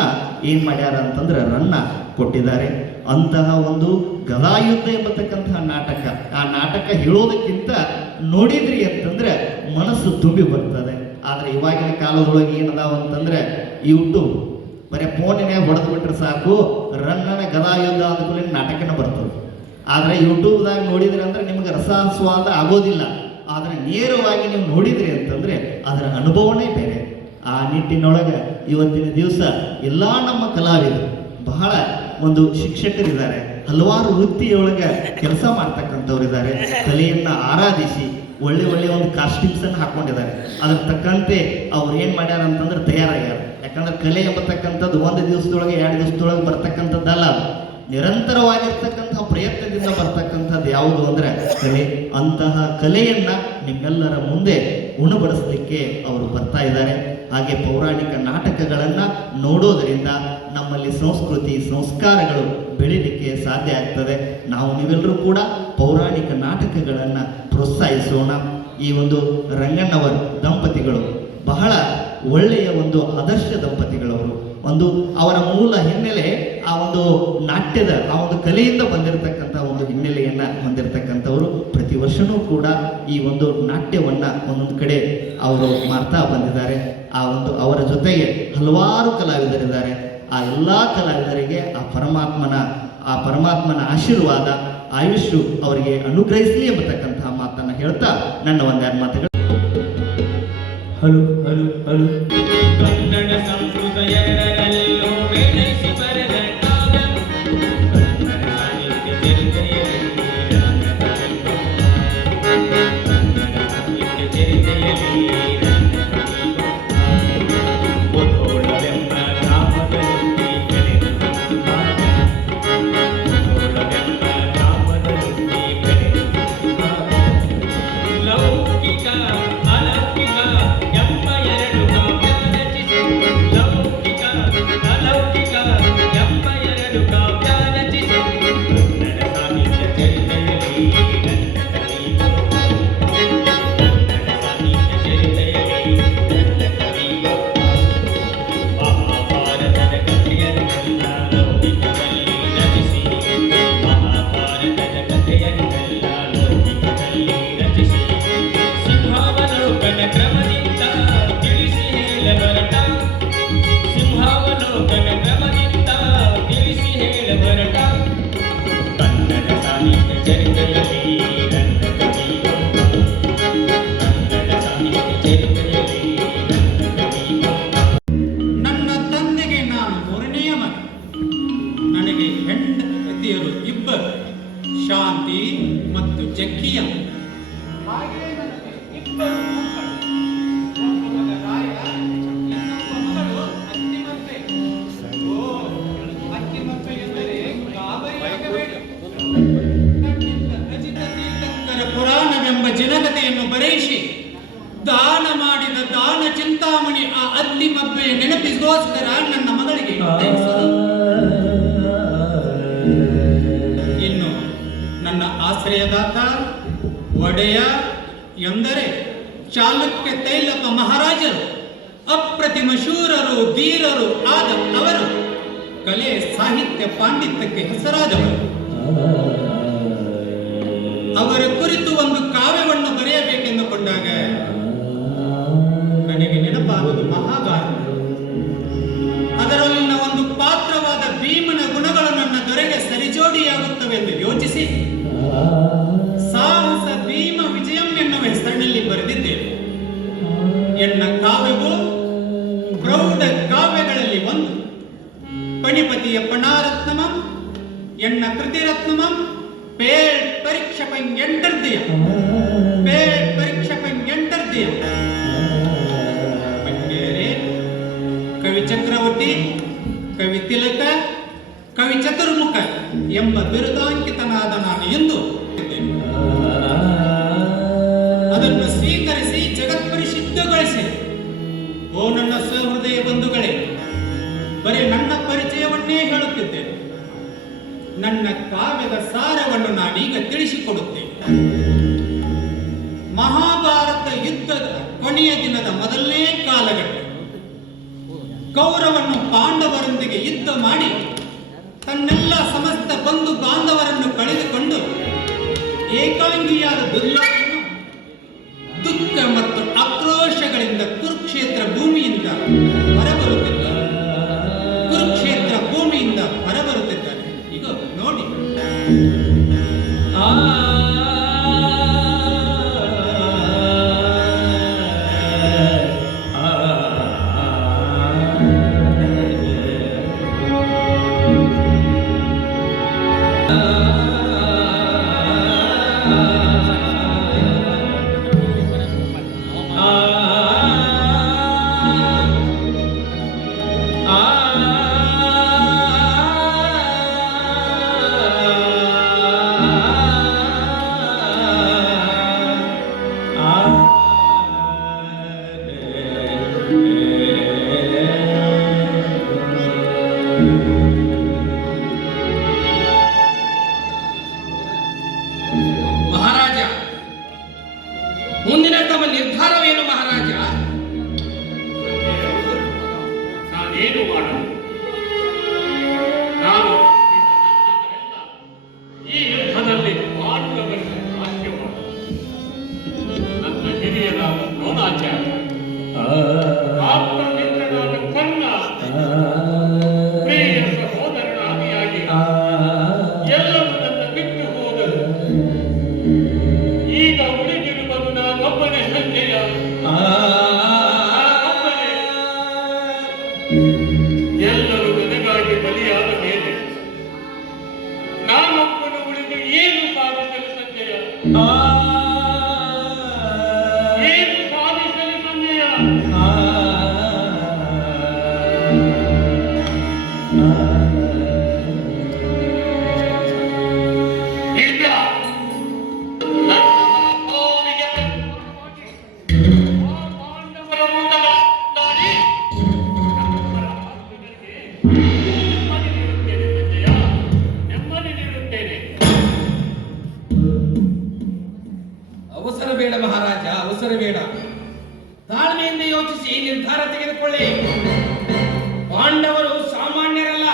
ಏನ್ ಮಾಡ್ಯಾರ ಅಂತಂದ್ರೆ ರನ್ನ ಕೊಟ್ಟಿದ್ದಾರೆ. ಅಂತಹ ಒಂದು ಗದಾಯುದ್ಧ ಎಂಬತಕ್ಕಂತಹ ನಾಟಕ, ಆ ನಾಟಕ ಹೇಳೋದಕ್ಕಿಂತ ನೋಡಿದ್ರಿ ಅಂತಂದ್ರೆ ಮನಸ್ಸು ತುಂಬಿ ಬರ್ತದೆ. ಆದ್ರೆ ಇವಾಗಿನ ಕಾಲದೊಳಗೆ ಏನದಾವ ಅಂತಂದ್ರೆ ಯೂಟ್ಯೂಬ್, ಬರೀ ಫೋನಿನಾಗ ಹೊಡೆದು ಬಿಟ್ರೆ ಸಾಕು, ರನ್ನನ ಗದಾಯುದ್ಧ ಅಂದ್ಕೂಲೆ ನಾಟಕನ ಬರ್ತದೆ. ಆದ್ರೆ ಯೂಟ್ಯೂಬ್ದಾಗ ನೋಡಿದ್ರಿ ಅಂದ್ರೆ ನಿಮ್ಗೆ ರಸಾಸ್ವಾದ ಆಗೋದಿಲ್ಲ. ಆದ್ರೆ ನೇರವಾಗಿ ನೀವು ನೋಡಿದ್ರಿ ಅಂತಂದ್ರೆ ಅದರ ಅನುಭವನೇ ಬೇರೆ. ಆ ನಿಟ್ಟಿನೊಳಗೆ ಇವತ್ತಿನ ದಿವಸ ಎಲ್ಲಾ ನಮ್ಮ ಕಲಾವಿದರು, ಬಹಳ ಒಂದು ಶಿಕ್ಷಕರಿದ್ದಾರೆ, ಹಲವಾರು ವೃತ್ತಿಯೊಳಗೆ ಕೆಲಸ ಮಾಡ್ತಕ್ಕಂಥವ್ರು ಇದ್ದಾರೆ. ಕಲೆಯನ್ನ ಆರಾಧಿಸಿ ಒಳ್ಳೆ ಒಳ್ಳೆ ಒಂದು ಕಾಸ್ಟ್ಯೂಮ್ಸ್ ಅನ್ನು ಹಾಕೊಂಡಿದ್ದಾರೆ. ಅದ್ರ ತಕ್ಕಂತೆ ಅವ್ರು ಏನ್ ಮಾಡ್ಯಾರ ಅಂತಂದ್ರೆ ತಯಾರಾಗ್ಯಾರ. ಯಾಕಂದ್ರೆ ಕಲೆ ಎಂಬತಕ್ಕಂಥದ್ದು ಒಂದು ದಿವಸದೊಳಗೆ 2 ದಿವಸದೊಳಗೆ ಬರ್ತಕ್ಕಂಥದ್ದಲ್ಲ, ನಿರಂತರವಾಗಿರ್ತಕ್ಕಂತಹ ಪ್ರಯತ್ನದಿಂದ ಬರ್ತಕ್ಕಂಥದ್ದು ಯಾವುದು ಅಂದ್ರೆ ಕಲೆ. ಅಂತಹ ಕಲೆಯನ್ನ ನಿಮ್ಮೆಲ್ಲರ ಮುಂದೆ ಉಣಬಡಿಸಲಿಕ್ಕೆ ಅವರು ಬರ್ತಾ ಇದ್ದಾರೆ. ಹಾಗೆ ಪೌರಾಣಿಕ ನಾಟಕಗಳನ್ನ ನೋಡೋದರಿಂದ ನಮ್ಮಲ್ಲಿ ಸಂಸ್ಕೃತಿ ಸಂಸ್ಕಾರಗಳು ಬೆಳೀಲಿಕ್ಕೆ ಸಾಧ್ಯ ಆಗ್ತದೆ. ನಾವು ನೀವೆಲ್ಲರೂ ಕೂಡ ಪೌರಾಣಿಕ ನಾಟಕಗಳನ್ನ ಪ್ರೋತ್ಸಾಹಿಸೋಣ. ಈ ಒಂದು ರಂಗಣ್ಣವರ ದಂಪತಿಗಳು ಬಹಳ ಒಳ್ಳೆಯ ಒಂದು ಆದರ್ಶ ದಂಪತಿಗಳವರು. ಒಂದು ಅವರ ಮೂಲ ಹಿನ್ನೆಲೆ ಆ ಒಂದು ನಾಟ್ಯದ ಆ ಒಂದು ಕಲೆಯಿಂದ ಬಂದಿರತಕ್ಕಂಥ ಒಂದು ಹಿನ್ನೆಲೆಯನ್ನ ಹೊಂದಿರತಕ್ಕಂಥವರು. ಪ್ರತಿ ವರ್ಷನೂ ಕೂಡ ಈ ಒಂದು ನಾಟ್ಯವನ್ನ ಒಂದೊಂದು ಕಡೆ ಅವರು ಮಾಡ್ತಾ ಬಂದಿದ್ದಾರೆ. ಆ ಒಂದು ಅವರ ಜೊತೆಗೆ ಹಲವಾರು ಕಲಾವಿದರಿದ್ದಾರೆ. ಆ ಎಲ್ಲ ಕಲಾವಿದರಿಗೆ ಆ ಪರಮಾತ್ಮನ ಆಶೀರ್ವಾದ ಆಯುಷ್ಯು ಅವರಿಗೆ ಅನುಗ್ರಹಿಸಲಿ ಎಂಬತಕ್ಕಂತಹ ಮಾತನ್ನ ಹೇಳ್ತಾ ನನ್ನ ಒಂದೆರಡು ಮಾತುಗಳು. Hello hello hello Kannada Sanskrit ಎರಡರಲ್ಲೂ ಬೆಳೆಸಿ ಬರೆದ ಕಾವ್ಯ, ಕನ್ನಡ ಸಾಹಿತ್ಯ ಚರಿತ್ರೆಯಲ್ಲಿ ಕನ್ನಡ ಸಾಹಿತ್ಯ ಚರಿತ್ರೆಯಲ್ಲಿ ಅಲೌಕಿಕ ಎಂಬ ಎರಡು ಕಾವ್ಯ ರಚಿಸಿ ಲೌಕಿಕ ಅಲೌಕಿಕ ಎಂಬ ಎರಡು ಕಾವ್ಯ ರಚಿಸಿ ಕನ್ನಡ ಸಾಹಿತ್ಯ ಚರಿತ್ರೆಯಲ್ಲಿ ಮಹಾಭಾರತದ ಕಥೆಯನ್ನೆಲ್ಲ ಲೌಕಿಕದಲ್ಲಿ ರಚಿಸಿ ಮಹಾಭಾರತದ ಕಥೆಯನ್ನೆಲ್ಲ ಲೌಕಿಕದಲ್ಲಿ ರಚಿಸಿ ಸಿಂಹಾವಲೋಕನ ಕ್ರಮದಿಂದ ತಿಳಿಸಿ ಹೇಳಬರಟ ಸಿಂಹಾವಲೋಕನ ಕ್ರಮದಿಂದ ತಿಳಿಸಿ ಹೇಳಬರಟ ಕನ್ನಡ ಸಾಹಿತ್ಯ ಚರಿತ್ರೆಯಲ್ಲಿ ನನ್ನ ಕವಿಯೊಬ್ಬ ಕನ್ನಡ ಸಾಹಿತ್ಯ ಚರಿತ್ರೆಯಲ್ಲಿ ನನ್ನ ಕವಿಯೊಬ್ಬ ನನ್ನ ತಂದೆಗೆ ನಾನು ಮೂರನೆಯ ಮಗ. ನನಗೆ ಹೆಂಡತಿಯರು ಇಬ್ಬರು, ಶಾಂತಿ ಮತ್ತು ಜಕ್ಕಿಯ. ಹಾಗೆ ನನಗೆ ಇಬ್ಬರು ಮಕ್ಕಳು. ಒಬ್ಬ ಮಗ ರಾಯ, ಇನ್ನೊಬ್ಬ ಮಗಳು ಅತ್ತಿಮಬ್ಬೆ. ಓ, ಅತ್ತಿಮಬ್ಬೆ ಎಂದರೆ ಗಾಬರಿಯಾಗಬೇಡ. ನನ್ನಿಂದ ರಚಿತ ತೀರ್ಥಂಕರ ಪುರಾಣವೆಂಬ ಜನಕಥೆಯನ್ನು ಬರೆಯಿಸಿ ದಾನ ಮಾಡಿದ ದಾನ ಚಿಂತಾಮಣಿ ಆ ಅತ್ತಿಮಬ್ಬೆಯ ನೆನಪಿಗೋಸ್ಕರ ನನ್ನ ಮಗಳಿಗೆ ಇನ್ನು ನನ್ನ ಆಶ್ರಯದಾತ ಒಡೆಯ ಎಂದರೆ ಚಾಲುಕ್ಯ ತೈಲಕ ಮಹಾರಾಜರು, ಅಪ್ರತಿಮ ಶೂರರು ಧೀರರು ಆದ ಅವರು, ಕಲೆ ಸಾಹಿತ್ಯ ಪಾಂಡಿತ್ಯಕ್ಕೆ ಹೆಸರಾದವರು. ಅವರ ಕುರಿತು ಒಂದು ಕಾವ್ಯವನ್ನು ಬರೆಯಬೇಕೆಂದುಕೊಂಡಾಗ ನನಗೆ ನೆನಪಾಗುವುದು ಮಹಾಭಾರತ. ಅದರಲ್ಲಿನ ಒಂದು ಪಾತ್ರವಾದ ಭೀಮನ ಗುಣಗಳು ನನ್ನ ದೊರೆಗೆ ಸರಿಜೋಡಿಯಾಗುತ್ತವೆಂದು ಯೋಚಿಸಿ ಸಾಹಸ ಭೀಮ ವಿಜಯಂ ಎನ್ನುವ ಹೆಸರಿನಲ್ಲಿ ಬರೆದಿದ್ದೇನೆ. ಎನ್ನ ಕಾವ್ಯವು ಪ್ರೌಢ ಕಾವ್ಯಗಳಲ್ಲಿ ಒಂದು. ಪಣಿಪತಿಯ ಪಣಾರತ್ನಮಂ ಎನ್ನ ಕೃತಿರತ್ನಮಂ ಪೇಳ್ ಪರೀಕ್ಷಕಂ ಎಂಟರ್ದಿಯ ಪೇಳ್ ಪರೀಕ್ಷಕಂ ಎಂಟರ್ದಿಯ ಪಂಡೇರೆ ಕವಿ ಚಕ್ರವರ್ತಿ, ಕವಿ ತಿಲಕ, ಕವಿ ಚತುರ್ಮುಖ ಎಂಬ ಬಿರುದಾಂಕಿತನಾದ ನಾನು ಎಂದು ಅದನ್ನು ಸ್ವೀಕರಿಸಿ ಜಗತ್ಪರಿಶುದ್ಧಗೊಳಿಸಿ. ಓ ನನ್ನ ಸಹೃದಯ ಬಂಧುಗಳೇ, ಬರೀ ನನ್ನ ಪರಿಚಯವನ್ನೇ ಹೇಳುತ್ತಿದ್ದೇನೆ. ನನ್ನ ಕಾವ್ಯದ ಸಾರವನ್ನು ನಾನೀಗ ತಿಳಿಸಿಕೊಡುತ್ತೇನೆ. ಮಹಾಭಾರತ ಯುದ್ಧದ ಕೊನೆಯ ದಿನದ ಮೊದಲನೇ ಕಾಲಘಟ್ಟ. ಕೌರವನು ಪಾಂಡವರೊಂದಿಗೆ ಯುದ್ಧ ಮಾಡಿ ತನ್ನೆಲ್ಲ ಸಮಸ್ತ ಬಂಧು ಬಾಂಧವರನ್ನು ಕಳೆದುಕೊಂಡು ಏಕಾಂಗಿಯಾದ ದುರ್ಯೋಧನನು ದುಃಖ ಮತ್ತು ಆಕ್ರೋಶಗಳಿಂದ ಕುರುಕ್ಷೇತ್ರ ಭೂಮಿಯಿಂದ ಹೊರಬರುತ್ತಿದ್ದಾನೆ. ಕುರುಕ್ಷೇತ್ರ ಭೂಮಿಯಿಂದ ಹೊರಬರುತ್ತಿದ್ದಾನೆ. ಈಗ ನೋಡಿ. ಮಹಾರಾಜ, ಮುಂದಿನ ತಮ್ಮ ನಿರ್ಧಾರವೇನು ಮಹಾರಾಜ? ನಾನೇನು ಮಾಡಲು? ನಾನು ಈ ಯುದ್ಧದಲ್ಲಿ ಪಾಂಡವರಿಗೆ ರಾಜ್ಯ ನನ್ನ ಹಿರಿಯರಾದ ದ್ರೋಣಾಚಾರ್ಯ, ಆತ್ಮಮಿತ್ರನಾದ ಕರ್ಣ, ಪ್ರಿಯ ಸಹೋದರನಾದಿಯಾಗಿ ಎಲ್ಲರೂ ನನ್ನ ಬಿಟ್ಟು ಹೋದರು. ಈಗ ಉಳಿದಿರುವುದು ನಾನೊಬ್ಬನೇ ಸಂಜಯ. ಎಲ್ಲರೂ ನನಗಾಗಿ ಬಲಿಯಾದ ಮೇಲೆ ನಾನೊಬ್ಬನು ಉಳಿದು ಏನು ಸಾಧಿಸಲು ಸಂಜಯ? ಏನು ಸಾಧಿಸಲು ಸಂಜಯ? ಇಲ್ಲ, ನನ್ನ ನೋವಿಗೆ ಮಹಾರಾಜ, ಅವಸರ ಬೇಡ. ತಾಳ್ಮೆಯಿಂದ ಯೋಚಿಸಿ ನಿರ್ಧಾರ ತೆಗೆದುಕೊಳ್ಳಿ. ಪಾಂಡವರು ಸಾಮಾನ್ಯರಲ್ಲ.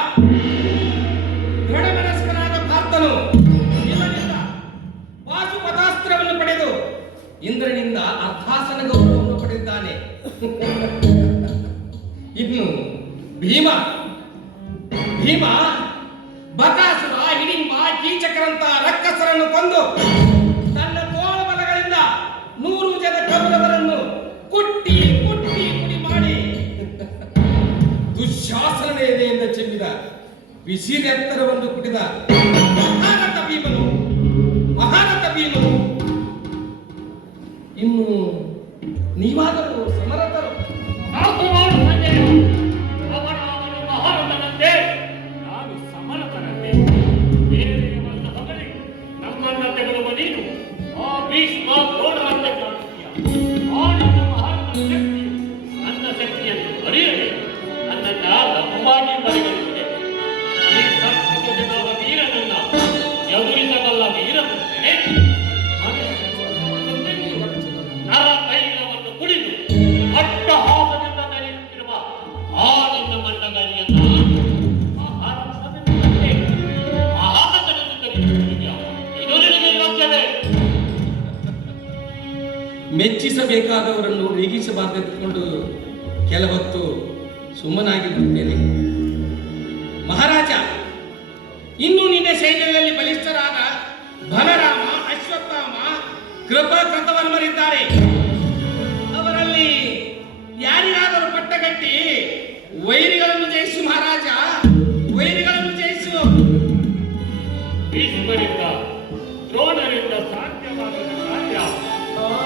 ದೃಢಮನಸ್ಕನಾದ ಪಾರ್ಥನು ಶಿವನಿಂದ ಪಾಶುಪತಾಸ್ತ್ರವನ್ನು ಪಡೆದು ಇಂದ್ರನಿಂದ ಅರ್ಧಾಸನ ಗೌರವವನ್ನು ಪಡೆದಿದ್ದಾನೆ. ಇನ್ನು ಭೀಮ ಬಕಾಸುರ, ಹಿಡಿಂಬ, ಕೀಚಕರಂತ ರಕ್ಕಸರನ್ನು ಕೊಂದು ತನ್ನ ತೋಳಬಲಗಳಿಂದ 100 ಜನ ಕೌರವರನ್ನು ಕುಟ್ಟಿ ಪುಡಿ ಮಾಡಿ ದುಶ್ಯಾಸನ ಎದೆಯಿಂದ ಚೆಲ್ಲಿದ ಬಿಸಿಲೆತ್ತರವನ್ನು ಕುಟಿದ ಮಹಾರಥ ಭೀಮನು. ಇನ್ನು ನೀವಾದರೂ ಸಮರ್ಥರು. ಸಾಕು ಮಾಡು ಸಂಜಯ. ಅವನು ಮಹಾರಥನಂತೆ, ನಾನು ಸಮರ್ಥನಂತೆ. ಬೇರೆಯವರನ್ನ ಹೊಗಳಿ ನಮ್ಮನ್ನ ತೆಗೆದುವ ನೀನು ಆ ಭೀಷ್ಮ ದ್ರೋಣರಂತೆ ಕಾಣುತ್ತೀಯ. ಆ ನಿನ್ನ ಮಹಾರಥ ಶಕ್ತಿಯು ನನ್ನ ಶಕ್ತಿಯನ್ನು ಅರಿಯದೆ ನನ್ನನ್ನ ಲಘುವಾಗಿ ಪರಿಗಣಿಸಿದೆ. ಈ ಸಂಸ್ಕೃತದ ವೀರನನ್ನ ಎದುರಿಸಬಲ್ಲ ವೀರನಂತೆ ನರ ತೈಲವನ್ನು ಕುಡಿದು ಅಟ್ಟಹಾಸದಿಂದ ನಡೆಯುತ್ತಿರುವ ಆ ನಿನ್ನ ಮಂಡಗಳಿಯನ್ನ ಮಹಾರಥನನ್ನು ಕರೆಯುತ್ತಿದೆಯಾ? ಇದು ನಿನಗೆ ಯೋಗ್ಯವೇ? ಮೆಚ್ಚಿಸಬೇಕಾದವರನ್ನು ರೇಗಿಸಬಾರದೆಂದುಕೊಂಡು ಕೆಲ ಹೊತ್ತು ಸುಮ್ಮನಾಗಿರುತ್ತೇನೆ. ಮಹಾರಾಜ, ಇನ್ನು ನಿನ್ನ ಸೈನ್ಯದಲ್ಲಿ ಬಲಿಷ್ಠರಾದ ಬಲರಾಮ, ಅಶ್ವತ್ಥಾಮ, ಕೃಪಕೃತವರ್ಮರಿದ್ದಾರೆ. ಅವರಲ್ಲಿ ಯಾರಿಗಾದರೂ ಪಟ್ಟಗಟ್ಟಿ ವೈರಿಗಳನ್ನು ಜಯಿಸು ಮಹಾರಾಜ, ವೈರಿಗಳನ್ನು ಜಯಿಸು. ಭೀಷ್ಮರಿಂದ ದ್ರೋಣರಿಂದ ಸಾಧ್ಯವಾಗದ ಕಾರ್ಯ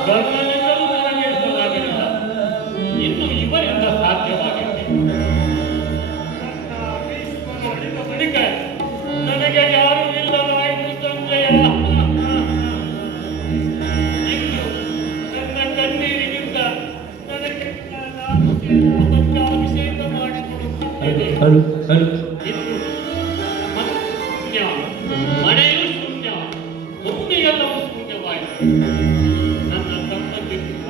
ಗರ್ವನಿಂದಲೂ ನನಗೆ ಸಾಧ್ಯವಿಲ್ಲ. ಇನ್ನು ಇವರಿಂದ ಸಾಧ್ಯವಾಗಿದೆ. ಭೀಷ್ಮನ ಹೊಡೆದ ಬಳಿಕ ನನಗೆ ಯಾರೂ ಇಲ್ಲದಾಯಿತು ಸಂಜಯ. ಇನ್ನು ನನ್ನ ಕಣ್ಣೀರಿಗಿಂತ ನನಗೆ ಅಭಿಷೇಕ ಮಾಡಿಕೊಡುತ್ತಿದ್ದೇನೆ. ಇನ್ನು ಶೂನ್ಯ, ಮನೆಯೂ ಶೂನ್ಯ, ಭೂಮಿಯೆಲ್ಲವೂ ಶೂನ್ಯವಾಯಿತು. ನನ್ನ ತಮ್ಮಂದಿರಿಂದ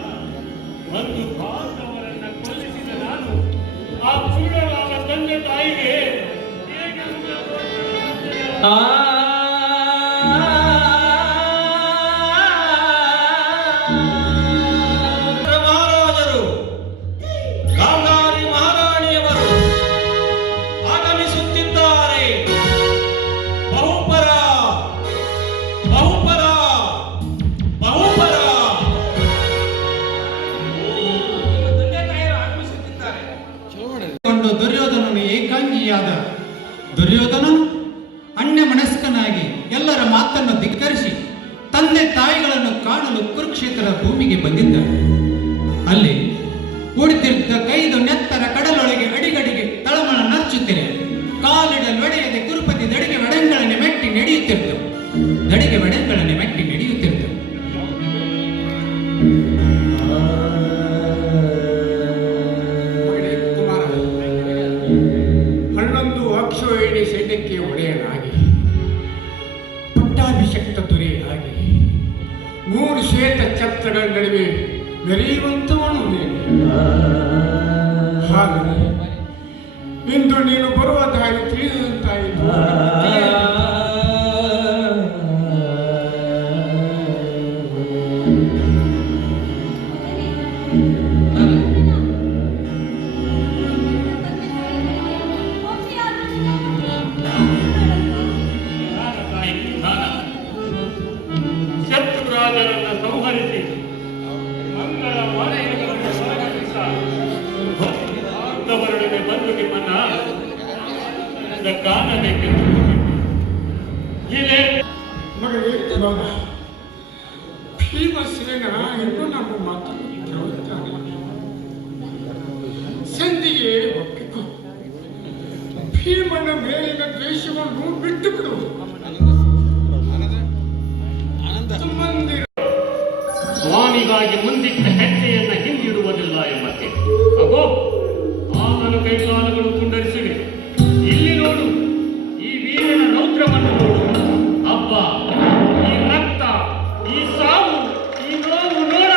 ಒಂದು ಭಾಗವರನ್ನ ಕೊಲ್ಲಿಸಿದ ನಾನು ಆ ಕ್ರೂರರಾದ ತಂದೆ ತಾಯಿಗೆ ಹೇಗೆ ಮಹಾರಾಜರು, ಗಾಂಧಾರಿ ಮಹಾರಾಣಿಯವರು ಆಗಮಿಸುತ್ತಿದ್ದಾರೆ. ಬಹುಪರ ತಂದೆ ತಾಯಿಯರು ಆಗಮಿಸುತ್ತಿದ್ದಾರೆ. ಕೊಂಡು ದುರ್ಯೋಧನನು ಏಕಾಂಗಿಯಾದ ದುರ್ಯೋಧನನು ಅನ್ಯ ಮನಸ್ಕನಾಗಿ ಎಲ್ಲರ ಮಾತನ್ನು ಧಿಕ್ಕರಿಸಿ ತಂದೆ ತಾಯಿಗಳನ್ನು ಕಾಣಲು ಕುರುಕ್ಷೇತ್ರದ ಭೂಮಿಗೆ ಬಂದಿದ್ದ. ಅಲ್ಲಿ ಕುಳಿತಿದ್ದ ಕೈದು ನೆತ್ತರ ಕಡಲೊಳಗೆ ಅಡಿಗಡಿಗೆ ತಳಮಳ ನಚ್ಚುತ್ತಿರೆ ಕಾಲಿಡಲೊಡೆಯದೆ ಕುರುಪತಿ ದಡಿಗೆ ಒಡೆಂಗಳನೆ ಮೆಟ್ಟಿ ನಡೆಯುತ್ತಿರ್ತವು. ಮಗನೇ ಕುಮಾರ, 11 ಅಕ್ಷೋಹಿಣಿ ಸೈನ್ಯಕ್ಕೆ ಒಡೆಯನಾಗಿ, ಪಟ್ಟಾಭಿಷಕ್ತ ದೊರೆಯಾಗಿ, 3 ಶ್ವೇತ ಛತ್ರಗಳ ನಡುವೆ ಮೆರೆಯುವಂತವನು ನೀನು. ಹಾಗೆ ಇಂದು ನೀನು ಬರುವ ದಾರಿ ತಿಳಿದಂತಾಯಿತು. ಶತ್ರುರಾಜರನ್ನು ಸಂಹರಿಸಿ ಮಂಗಳ ಮಾನೆಗಳನ್ನು ಸ್ವಾಗತಿಸಿದವರೊಡನೆ ಬಂದು ನಿಮ್ಮನ್ನ ಕಾಣಬೇಕೆಂದು ಇಲ್ಲೇ ಮಗನೇ ಕುಮಾರ, ಭೀಮಸೇನ ಇನ್ನೂ ನಮ್ಮ ಮಾತನ್ನು ಕೇಳುತ್ತಾನೆ. ಸಂಧಿಗೆ ಒಪ್ಪಿಕೊ. ಭೀಮನ ಮೇಲಿನ ದ್ವೇಷವನ್ನು ಬಿಟ್ಟು ಬಿಡು. ಸಂಬಂಧಿ ಸ್ವಾಮಿಗಾಗಿ ಮುಂದಿಟ್ಟ ಹೆಜ್ಜೆಯನ್ನ ಹಿಂದಿಡುವುದಿಲ್ಲ ಎಂಬಕ್ಕೆ ಅಗೋ ಆತನ ಕೈಕಾಲುಗಳು ಕುಂಡರಿಸಿವೆ. ಇಲ್ಲಿ ನೋಡು, ಈ ವೀರನ ರೌದ್ರವನ್ನು ನೋಡು. ಅಬ್ಬ, ಈ ರಕ್ತ, ಈ ಸಾವು, ಈ ನೋವು ನೋಡ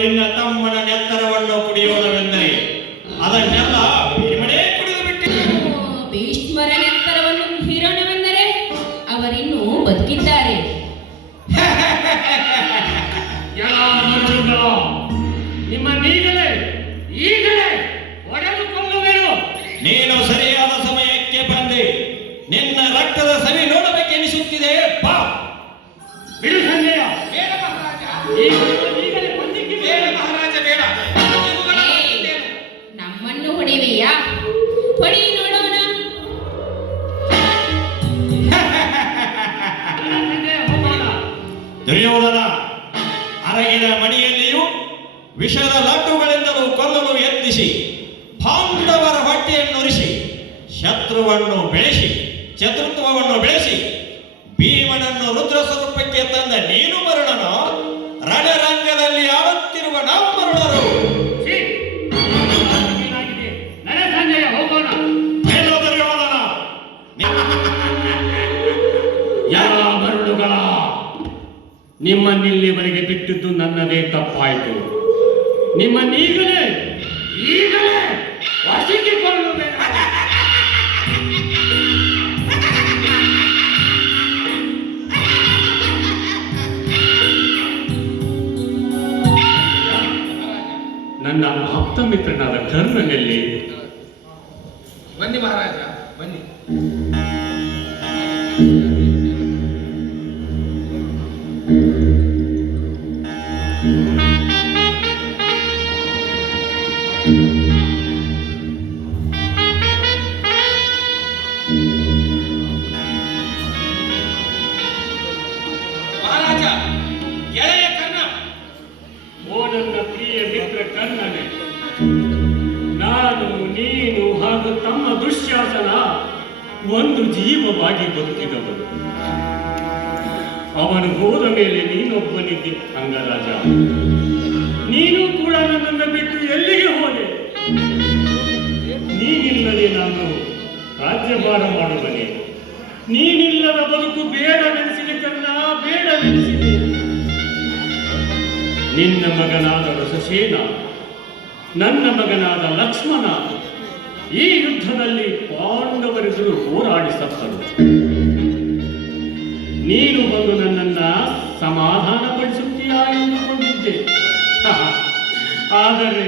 ನಿನ್ನ ತಮ್ಮನ ನೆತ್ತರವನ್ನು ಕುಡಿಯೋದವೆಂದರೆ ಅದನ್ನೆಲ್ಲ ಭೀಮನೇ ಕುಡಿದು ಬಿಟ್ಟಿದ್ದ. ಭೀಷ್ಮರ ನೆತ್ತರವನ್ನು ಹೀರೋಣವೆಂದರೆ ಅವರಿನ್ನೂ ಬದುಕಿದ್ದಾರೆ. ನಿಮ್ಮ ಈಗಲೇ ಒಡೆದು ಕೊಲ್ಲುವೆನು. ನೀನು ಸರಿಯಾದ ಸಮಯಕ್ಕೆ ಬಂದೆ. ನಿನ್ನ ರಕ್ತದ ಸವಿ ನೋಡಬೇಕೆನಿಸುತ್ತಿದೆ. ಬಾ ಬಿಡು ಸಂಜಯ. ಬೇಡ ಮಹಾರಾಜ, ಈಗಲೇ ಬಂದಿದ್ದೀವಿ. ಬೇಡ ಮಹಾರಾಜ, ಬೇಡ. ಇವುಗಳ ಹೊರಟಿದ್ದೇನೆ. ನಮ್ಮನ್ನು ಹೊಡೆವೆಯಾ? ಹೊಡಿ ನೋಡೋಣ. ಹೋಗೋಣ. ದುರ್ಯೋಧನ ಅರಗಿನ ಮಣಿಯಲ್ಲಿಯೂ ವಿಷದ ಲಡ್ಡುಗಳಿಂದಲೂ ಕೊಲ್ಲಲು ಯತ್ನಿಸಿ ಪಾಂಡವರ ಹೊಟ್ಟೆಯನ್ನುರಿಸಿ ಶತ್ರುವನ್ನು ಬೆಳೆಸಿ ಚತುರ್ಥವನ್ನು ಬೆಳೆಸಿ ಭೀಮನನ್ನು ರುದ್ರ ಸ್ವರೂಪಕ್ಕೆ ತಂದ ನೀನು ಮರುಳನು ರಣರಂಗದಲ್ಲಿ ಆಡುತ್ತಿರುವ ನಾವು ಮರುಳರು. ಹೋಗೋಣ. ದುರ್ಯೋಧನ ಯಾವ ಮರುಳುಗಳ ನಿಮ್ಮನ್ನಿಲ್ಲಿವರೆಗೆ ಬಿಟ್ಟಿದ್ದು ನನ್ನದೇ ತಪ್ಪಾಯಿತು. ನಿಮ್ಮನ್ನೀಗಲೇ ವಶಿಸಿಕೊಳ್ಳುವೆ. ನನ್ನ ಆಪ್ತ ಮಿತ್ರನಾದ ಕರ್ಣನಲ್ಲಿ. ಬನ್ನಿ ಮಹಾರಾಜ, ಬನ್ನಿ. ಮಹಾರಾಜ, ಗೆಳೆಯ ಕರ್ಣ. ಓ ನನ್ನ ಪ್ರಿಯ ಮಿತ್ರ ಕರ್ಣನೇ, ನಾನು ನೀನು ಹಾಗೂ ತಮ್ಮ ದುಶ್ಯಾಸನ ಒಂದು ಜೀವವಾಗಿ ಬದುಕಿದವರು. ಅವನು ಹೋದ ಮೇಲೆ ನೀನೊಬ್ಬನಿದ್ದೆ ಅಂಗರಾಜ. ನೀನು ಕೂಡ ನನ್ನನ್ನು ಬಿಟ್ಟು ಎಲ್ಲಿಗೆ ಹೋದೆ? ನೀನಿಲ್ಲದೆ ನಾನು ರಾಜ್ಯಭಾರ ಮಾಡುವನೆ. ನೀನಿಲ್ಲದ ಬದುಕು ಬೇಡವೆನಿಸಿದೆ ಕರ್ಣ, ಬೇಡವೆನಿಸಿದೆ. ನಿನ್ನ ಮಗನಾದ ರಸಸೇನ, ನನ್ನ ಮಗನಾದ ಲಕ್ಷ್ಮಣ ಈ ಯುದ್ಧದಲ್ಲಿ ಪಾಂಡವರೆದುರು ಹೋರಾಡಿ ಸತ್ತರು. ನೀನು ಬಂದು ನನ್ನನ್ನ ಸಮಾಧಾನಪಡಿಸುತ್ತೀಯಾ ಎಂದುಕೊಂಡಿದ್ದೆ. ಆದರೆ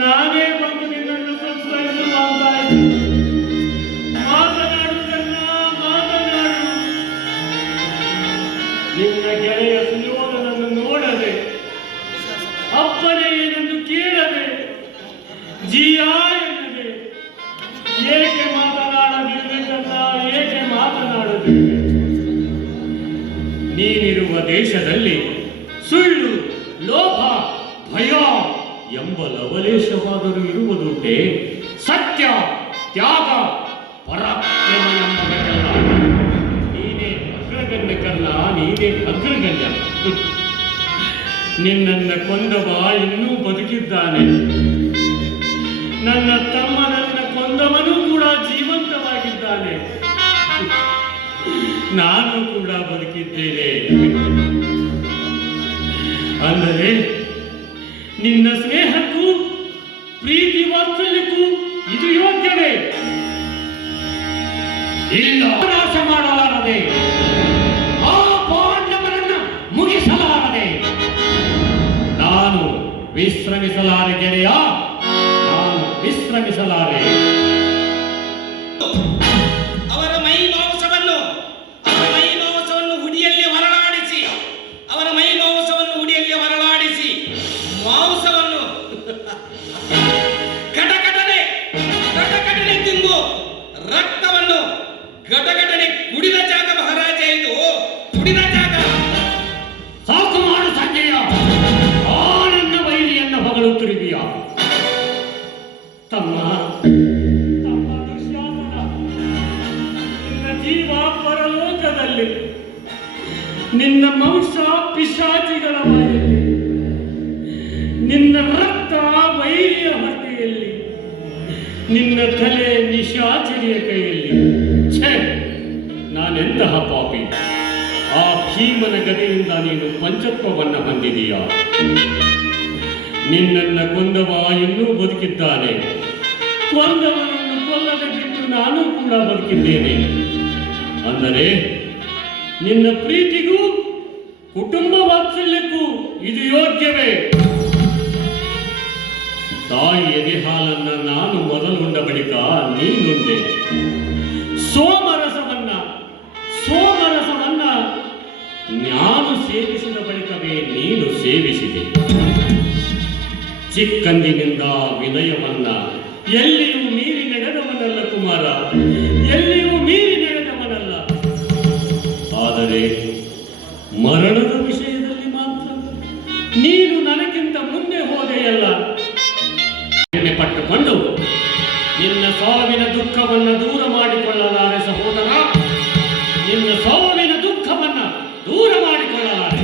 ನಾನೇ ಬಂದು ನಿನ್ನನ್ನು ಸಂತೈಸುವಂತಾಯಿತು. ಮಾತನಾಡುವುದನ್ನ ಮಾತನಾಡು. ನಿನ್ನ ಗೆಳೆಯ ಸುಯೋಧನನ್ನು ನೋಡದೆ, ಅಪ್ಪನೇ ಏನೆಂದು ಕೇಳದೆ, ಜಿಯಾ ಎನ್ನದೆ ಏಕೆ ಮಾತನಾಡದಿರಬೇಕಲ್ಲ, ಏಕೆ ಮಾತನಾಡದಿರಬೇಕು? ನೀನಿರುವ ದೇಶದಲ್ಲಿ ಸುಳ್ಳು, ಲೋಭ, ಭಯ ಎಂಬ ಲವಲೇಶವಾದರೂ ಇರುವುದುಂಟೆ? ಸತ್ಯ, ತ್ಯಾಗ, ಪರಾಕ್ರಮ ಎಂಬುದಕ್ಕೆಲ್ಲ ನೀನೇ ಅಗ್ರಗಣ್ಯ ಕರ್ಣ, ನೀನೇ ಅಗ್ರಗಣ್ಯ. ನಿನ್ನನ್ನ ಕೊಂದವ ಇನ್ನೂ ಬದುಕಿದ್ದಾನೆ. ನನ್ನ ತಮ್ಮನನ್ನ ಕೊಂದವನು ಕೂಡ ಜೀವಂತವಾಗಿದ್ದಾನೆ. ನಾನು ಕೂಡ ಬದುಕಿದ್ದೇನೆ. ಅಂದರೆ ನಿನ್ನ ಸ್ನೇಹಕ್ಕೂ ಪ್ರೀತಿ ವಾತ್ಸಲ್ಯಕ್ಕೂ ಇದು ಯೋಗ್ಯವೇ? ಇಲ್ಲ, ನಾಶ ಮಾಡಲಾರದೆ, ಆ ಪಾಂಡವರನ್ನ ಮುಗಿಸಲಾರದೆ ನಾನು ವಿಶ್ರಮಿಸಲಾರೆ ಗೆಳೆಯ, ನಾನು ವಿಶ್ರಮಿಸಲಾರೆ. ಅವರ ಮೈ ಮಾಂಸವನ್ನು ಹುಡಿಯಲ್ಲಿ ಹೊರಳಾಡಿಸಿ, ಅವರ ಮೈ ಮಾಂಸವನ್ನು ಹುಡಿಯಲ್ಲಿ ಹೊರಳಾಡಿಸಿ ಮಾಂಸವನ್ನು ಕಟಕಟನೆ ತಿಂದು ರಕ್ತವನ್ನು ಘಟಘಟನೆ ಕುಡಿದ ಜಾಗ ಮಹಾರಾಜ, ಇದು ಕುಡಿದ ಜಾಗ. ಸಾಕು ಮಾಡು ಸಂಜಯ, ನನ್ನ ವೈರಿಯನ್ನ ಹೊಗಳುತ್ತಿರುವಿಯ. ತಮ್ಮ ದುಶ್ಯಾಸನ, ನಿನ್ನ ಜೀವ ಪರಲೋಕದಲ್ಲಿ, ನಿನ್ನ ಮಾಂಸ ಪಿಶಾಚಿಗಳ ಬಾಯಲ್ಲಿ, ನಿನ್ನ ರಕ್ತ ವೈರಿಯ ಹೊಟ್ಟೆಯಲ್ಲಿ, ನಿನ್ನ ತಲೆ ನಿಶಾಚರಿಯ ಕೈಯಲ್ಲಿ. ಛೇ, ನಾನೆಂತಹ ಪಾಪಿ! ಆ ಭೀಮನ ಗದೆಯಿಂದ ನೀನು ಪಂಚತ್ವವನ್ನು ಹೊಂದಿದೀಯಾ? ನಿನ್ನನ್ನು ಕೊಂದವ ಇನ್ನೂ ಬದುಕಿದ್ದಾನೆ. ಕೊಂದವನನ್ನು ಕೊಲ್ಲದೆ ಬಿಟ್ಟು ನಾನು ಕೂಡ ಬದುಕಿದ್ದೇನೆ. ಅಂದರೆ ನಿನ್ನ ಪ್ರೀತಿಗೂ ಕುಟುಂಬ ವಾತ್ಸಲ್ಯಕ್ಕೂ ಇದು ಯೋಗ್ಯವೇ? ತಾಯಿ ಎದೆ ಹಾಲನ್ನ ನಾನು ಮೊದಲುಂಡ ಬಳಿಕ ನೀನುಂಡೆ. ಸೋಮರಸವನ್ನ ನಾನು ಸೇವಿಸಿದ ಬಳಿಕವೇ ನೀನು ಸೇವಿಸಿದೆ. ಚಿಕ್ಕಂದಿನಿಂದ ವಿನಯವನ್ನ ಎಲ್ಲಿಯೂ ಮೀರಿ ನಡೆದವನಲ್ಲ ಕುಮಾರ, ಎಲ್ಲಿಯೂ ಮೀರಿ ನಡೆದವನಲ್ಲ. ಆದರೆ ಮರಣದ ವಿಷಯದಲ್ಲಿ ಮಾತ್ರ ನೀನು ನನಗಿಂತ ಮುಂದೆ ಹೋದೆಯಲ್ಲ. ಹೆಮ್ಮೆ ಪಟ್ಟುಕೊಂಡು ನಿನ್ನ ಸಾವಿನ ದುಃಖವನ್ನು ದೂರ ಮಾಡಿಕೊಳ್ಳಲಾರೆ ಸಹೋದರ, ನಿನ್ನ ಸಾವಿನ ದುಃಖವನ್ನು ದೂರ ಮಾಡಿಕೊಳ್ಳಲಾರೆ.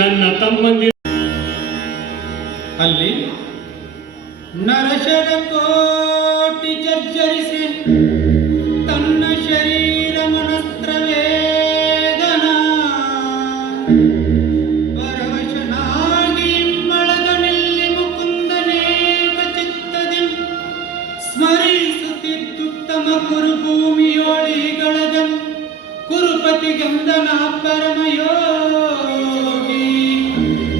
ನನ್ನ ತಮ್ಮಂದಿರ ಅಲ್ಲಿ ನರಶರ ಕೋಟಿ ಜರ್ಜರಿಸಿ ತನ್ನ ಶರೀರ ಮನಸ್ತ್ರ ವೇದನ ಪರವಶನಾಗಿ ಮಳದನಿಲ್ಲಿ ಮುಕುಂದನೇಕ ಚಿತ್ತದಿ ಸ್ಮರಿಸುತ್ತಿದ್ದುತ್ತಮ ಕುರುಭೂಮಿಯೋಳಿಗಳದ ಕುರುಪತಿ ಗಂಧನ ಪರಮಯೋಗಿ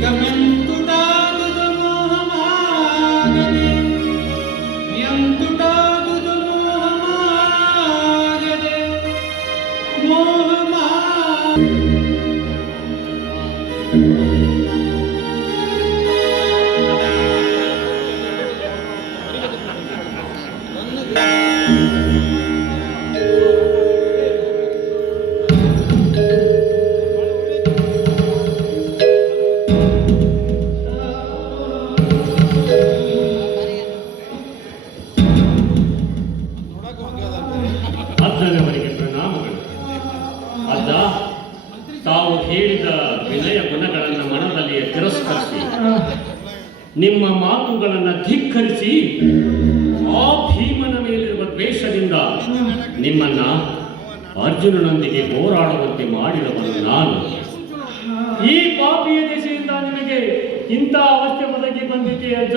ಗಮಂತುಟಾದುದು ಮೋಹಮಾಗದೆ ಎಂತುಟಾದುದು ಮೋಹಮಾಗದೆ ಅಜ್ಜನವರಿಗೆ ಪ್ರಣಾಮಗಳು. ಅಜ್ಜ, ತಾವು ಹೇಳಿದ ವಿನಯ ಗುಣಗಳನ್ನು ಮನದಲ್ಲಿಯೇ ತಿರಸ್ಕರಿಸಿ ನಿಮ್ಮ ಮಾತುಗಳನ್ನು ಧಿಕ್ಕರಿಸಿ ಆ ಭೀಮನ ಮೇಲಿರುವ ದ್ವೇಷದಿಂದ ನಿಮ್ಮನ್ನ ಅರ್ಜುನನೊಂದಿಗೆ ಹೋರಾಡುವಂತೆ ಮಾಡಿದವನು ನಾನು. ಈ ಪಾಪಿಯ ದೆಸೆಯಿಂದ ನಿಮಗೆ ಇಂಥ ಅವಸ್ಥೆ ಒದಗಿ ಬಂದಿದೆ ಅಜ್ಜ.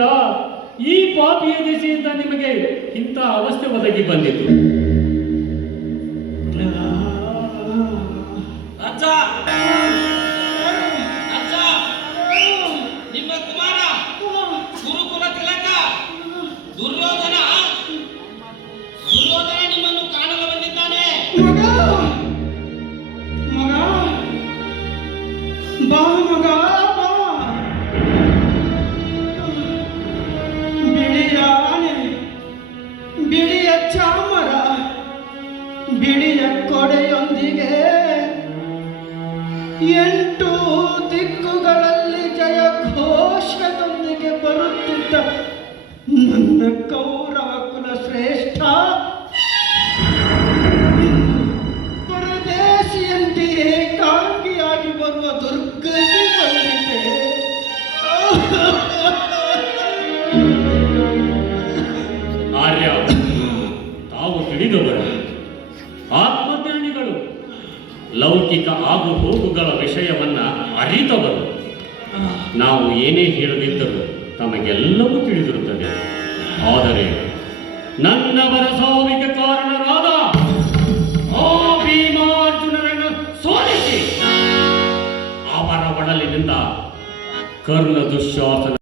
ಈ ಪಾಪಿಯ ದೆಸೆಯಿಂದ ನಿಮಗೆ ಇಂಥ ಅವಸ್ಥೆ ಒದಗಿ ಬಂದಿತು. ಅಜ್ಜ ಅಜ್ಜ, ನಿಮ್ಮ ಕುಮಾರ ಗುರುಕುಲ ತಿಲಕ ದುರ್ಯೋಧನ ನಿಮ್ಮನ್ನು ಕಾಣಲು ಬಂದಿದ್ದಾನೆ. ಮಗ ಬಾ ಮಗ ಬಾ. ಬಿಳಿಯ ಆನೆ, ಬಿಳಿಯ ಚಾಮರ, ಬಿಳಿಯ ಕೊಡೆಯೊಂದಿಗೆ 8 ದಿಕ್ಕುಗಳಲ್ಲಿ ಜಯ ಘೋಷದೊಂದಿಗೆ ಬರುತ್ತಿದ್ದ ನನ್ನ ಕೌರವ ಕುಲ ಶ್ರೇಷ್ಠ ಪರದೇಶಿಯಂತೆ ಏಕಾಂಗಿಯಾಗಿ ಬರುವ ದುರ್ಗತಿ ಬಂದಿದೆ. ಆರ್ಯ, ತಾವು ತಿಳಿದವರು, ಆತ್ಮಜ್ಞಾನಿಗಳು, ಲೌಕಿಕ ಆಗು ಹೋಗುಗಳ ವಿಷಯವನ್ನ ಅರಿತವರು. ನಾವು ಏನೇ ಹೇಳದಿದ್ದರೂ ತಮಗೆಲ್ಲವೂ ತಿಳಿದಿರುತ್ತದೆ. ಆದರೆ ನನ್ನವರ ಸಾವಿಗೆ ಕಾರಣರಾದ ಆ ಭೀಮಾರ್ಜುನರನ್ನು ಸೋಲಿಸಿ ಅವರ ಒಡಲಿನಿಂದ ಕರ್ಣ ದುಶ್ಯಾಸನ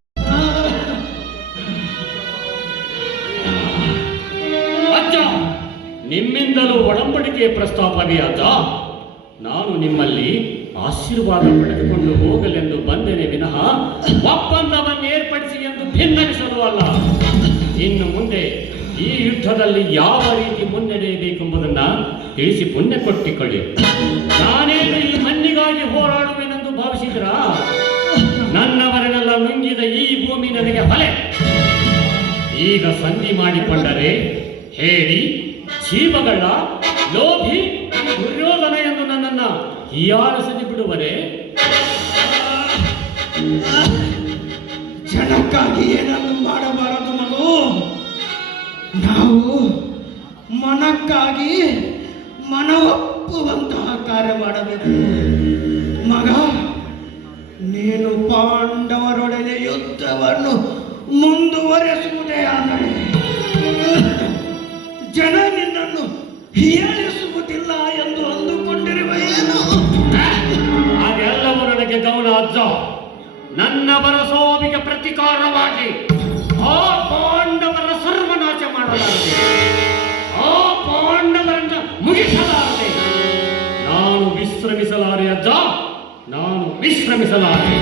ಅಜ್ಜ, ನಿಮ್ಮಿಂದಲೂ ಒಡಂಬಡಿಕೆ ಪ್ರಸ್ತಾಪವಿಯಾದ ನಾನು ನಿಮ್ಮಲ್ಲಿ ಆಶೀರ್ವಾದ ಪಡೆದುಕೊಂಡು ಹೋಗಲೆಂದು ಬಂದೇನೆ ವಿನಃ ಒಪ್ಪಂದವನ್ನು ಏರ್ಪಡಿಸಿ ಎಂದು ಭಿನ್ನವಿಸಲು ಅಲ್ಲ. ಇನ್ನು ಮುಂದೆ ಈ ಯುದ್ಧದಲ್ಲಿ ಯಾವ ರೀತಿ ಮುನ್ನಡೆಯಬೇಕೆಂಬುದನ್ನು ತಿಳಿಸಿ ಪುಣ್ಯ ಕೊಟ್ಟಿಕೊಳ್ಳಿ. ನಾನೇನು ಈ ಮಣ್ಣಿಗಾಗಿ ಹೋರಾಡುವೆನೆಂದು ಭಾವಿಸಿದ್ರ? ನನ್ನವರನ್ನೆಲ್ಲ ನುಂಗಿದ ಈ ಭೂಮಿ ನನಗೆ ಹೊಲೆ. ಈಗ ಸಂಧಿ ಮಾಡಿಕೊಂಡರೆ ಹೇಳಿ ಜೀವಗಳ ಲೋಭಿ ದುರ್ಯೋಧನ ಎಂದು ನನ್ನನ್ನು ಹೀಯಾಳಿಸದೆ ಬಿಡುವರೆ? ಜನಕ್ಕಾಗಿ ಏನನ್ನು ಮಾಡಬಾರದು ಮಗು. ನಾವು ಮನಕ್ಕಾಗಿ ಮನವೊಪ್ಪ ಒಪ್ಪುವಂತಹ ಕಾರ್ಯ ಮಾಡಬೇಕು. ಮಗ, ನೀನು ಪಾಂಡವರೊಡನೆ ಯುದ್ಧವನ್ನು ಮುಂದುವರೆಸುವುದೇ ಆದರೆ ಜನ ನಿನ್ನನ್ನು ಹೀಯಾಳಿಸುವುದಿಲ್ಲ ಎಂದು ಅಂದುಕೊಂಡಿರುವೆಯೇನು? ಅದೆಲ್ಲವೂ ನನಗೆ ಗಮನ ಅಜ್ಜ. ನನ್ನ ಬರಸೋವಿಗೆ ಪ್ರತಿಕಾರವಾಗಿ ಆ ಪಾಂಡವರ ಸರ್ವನಾಶ ಮಾಡಲಾಗಿದೆ, ಆ ಪಾಂಡವರನ್ನ ಮುಗಿಸಲಾರದೆ. ನಾನು ವಿಶ್ರಮಿಸಲಾರೆ ಅಜ್ಜ, ನಾನು ವಿಶ್ರಮಿಸಲಾರೆ.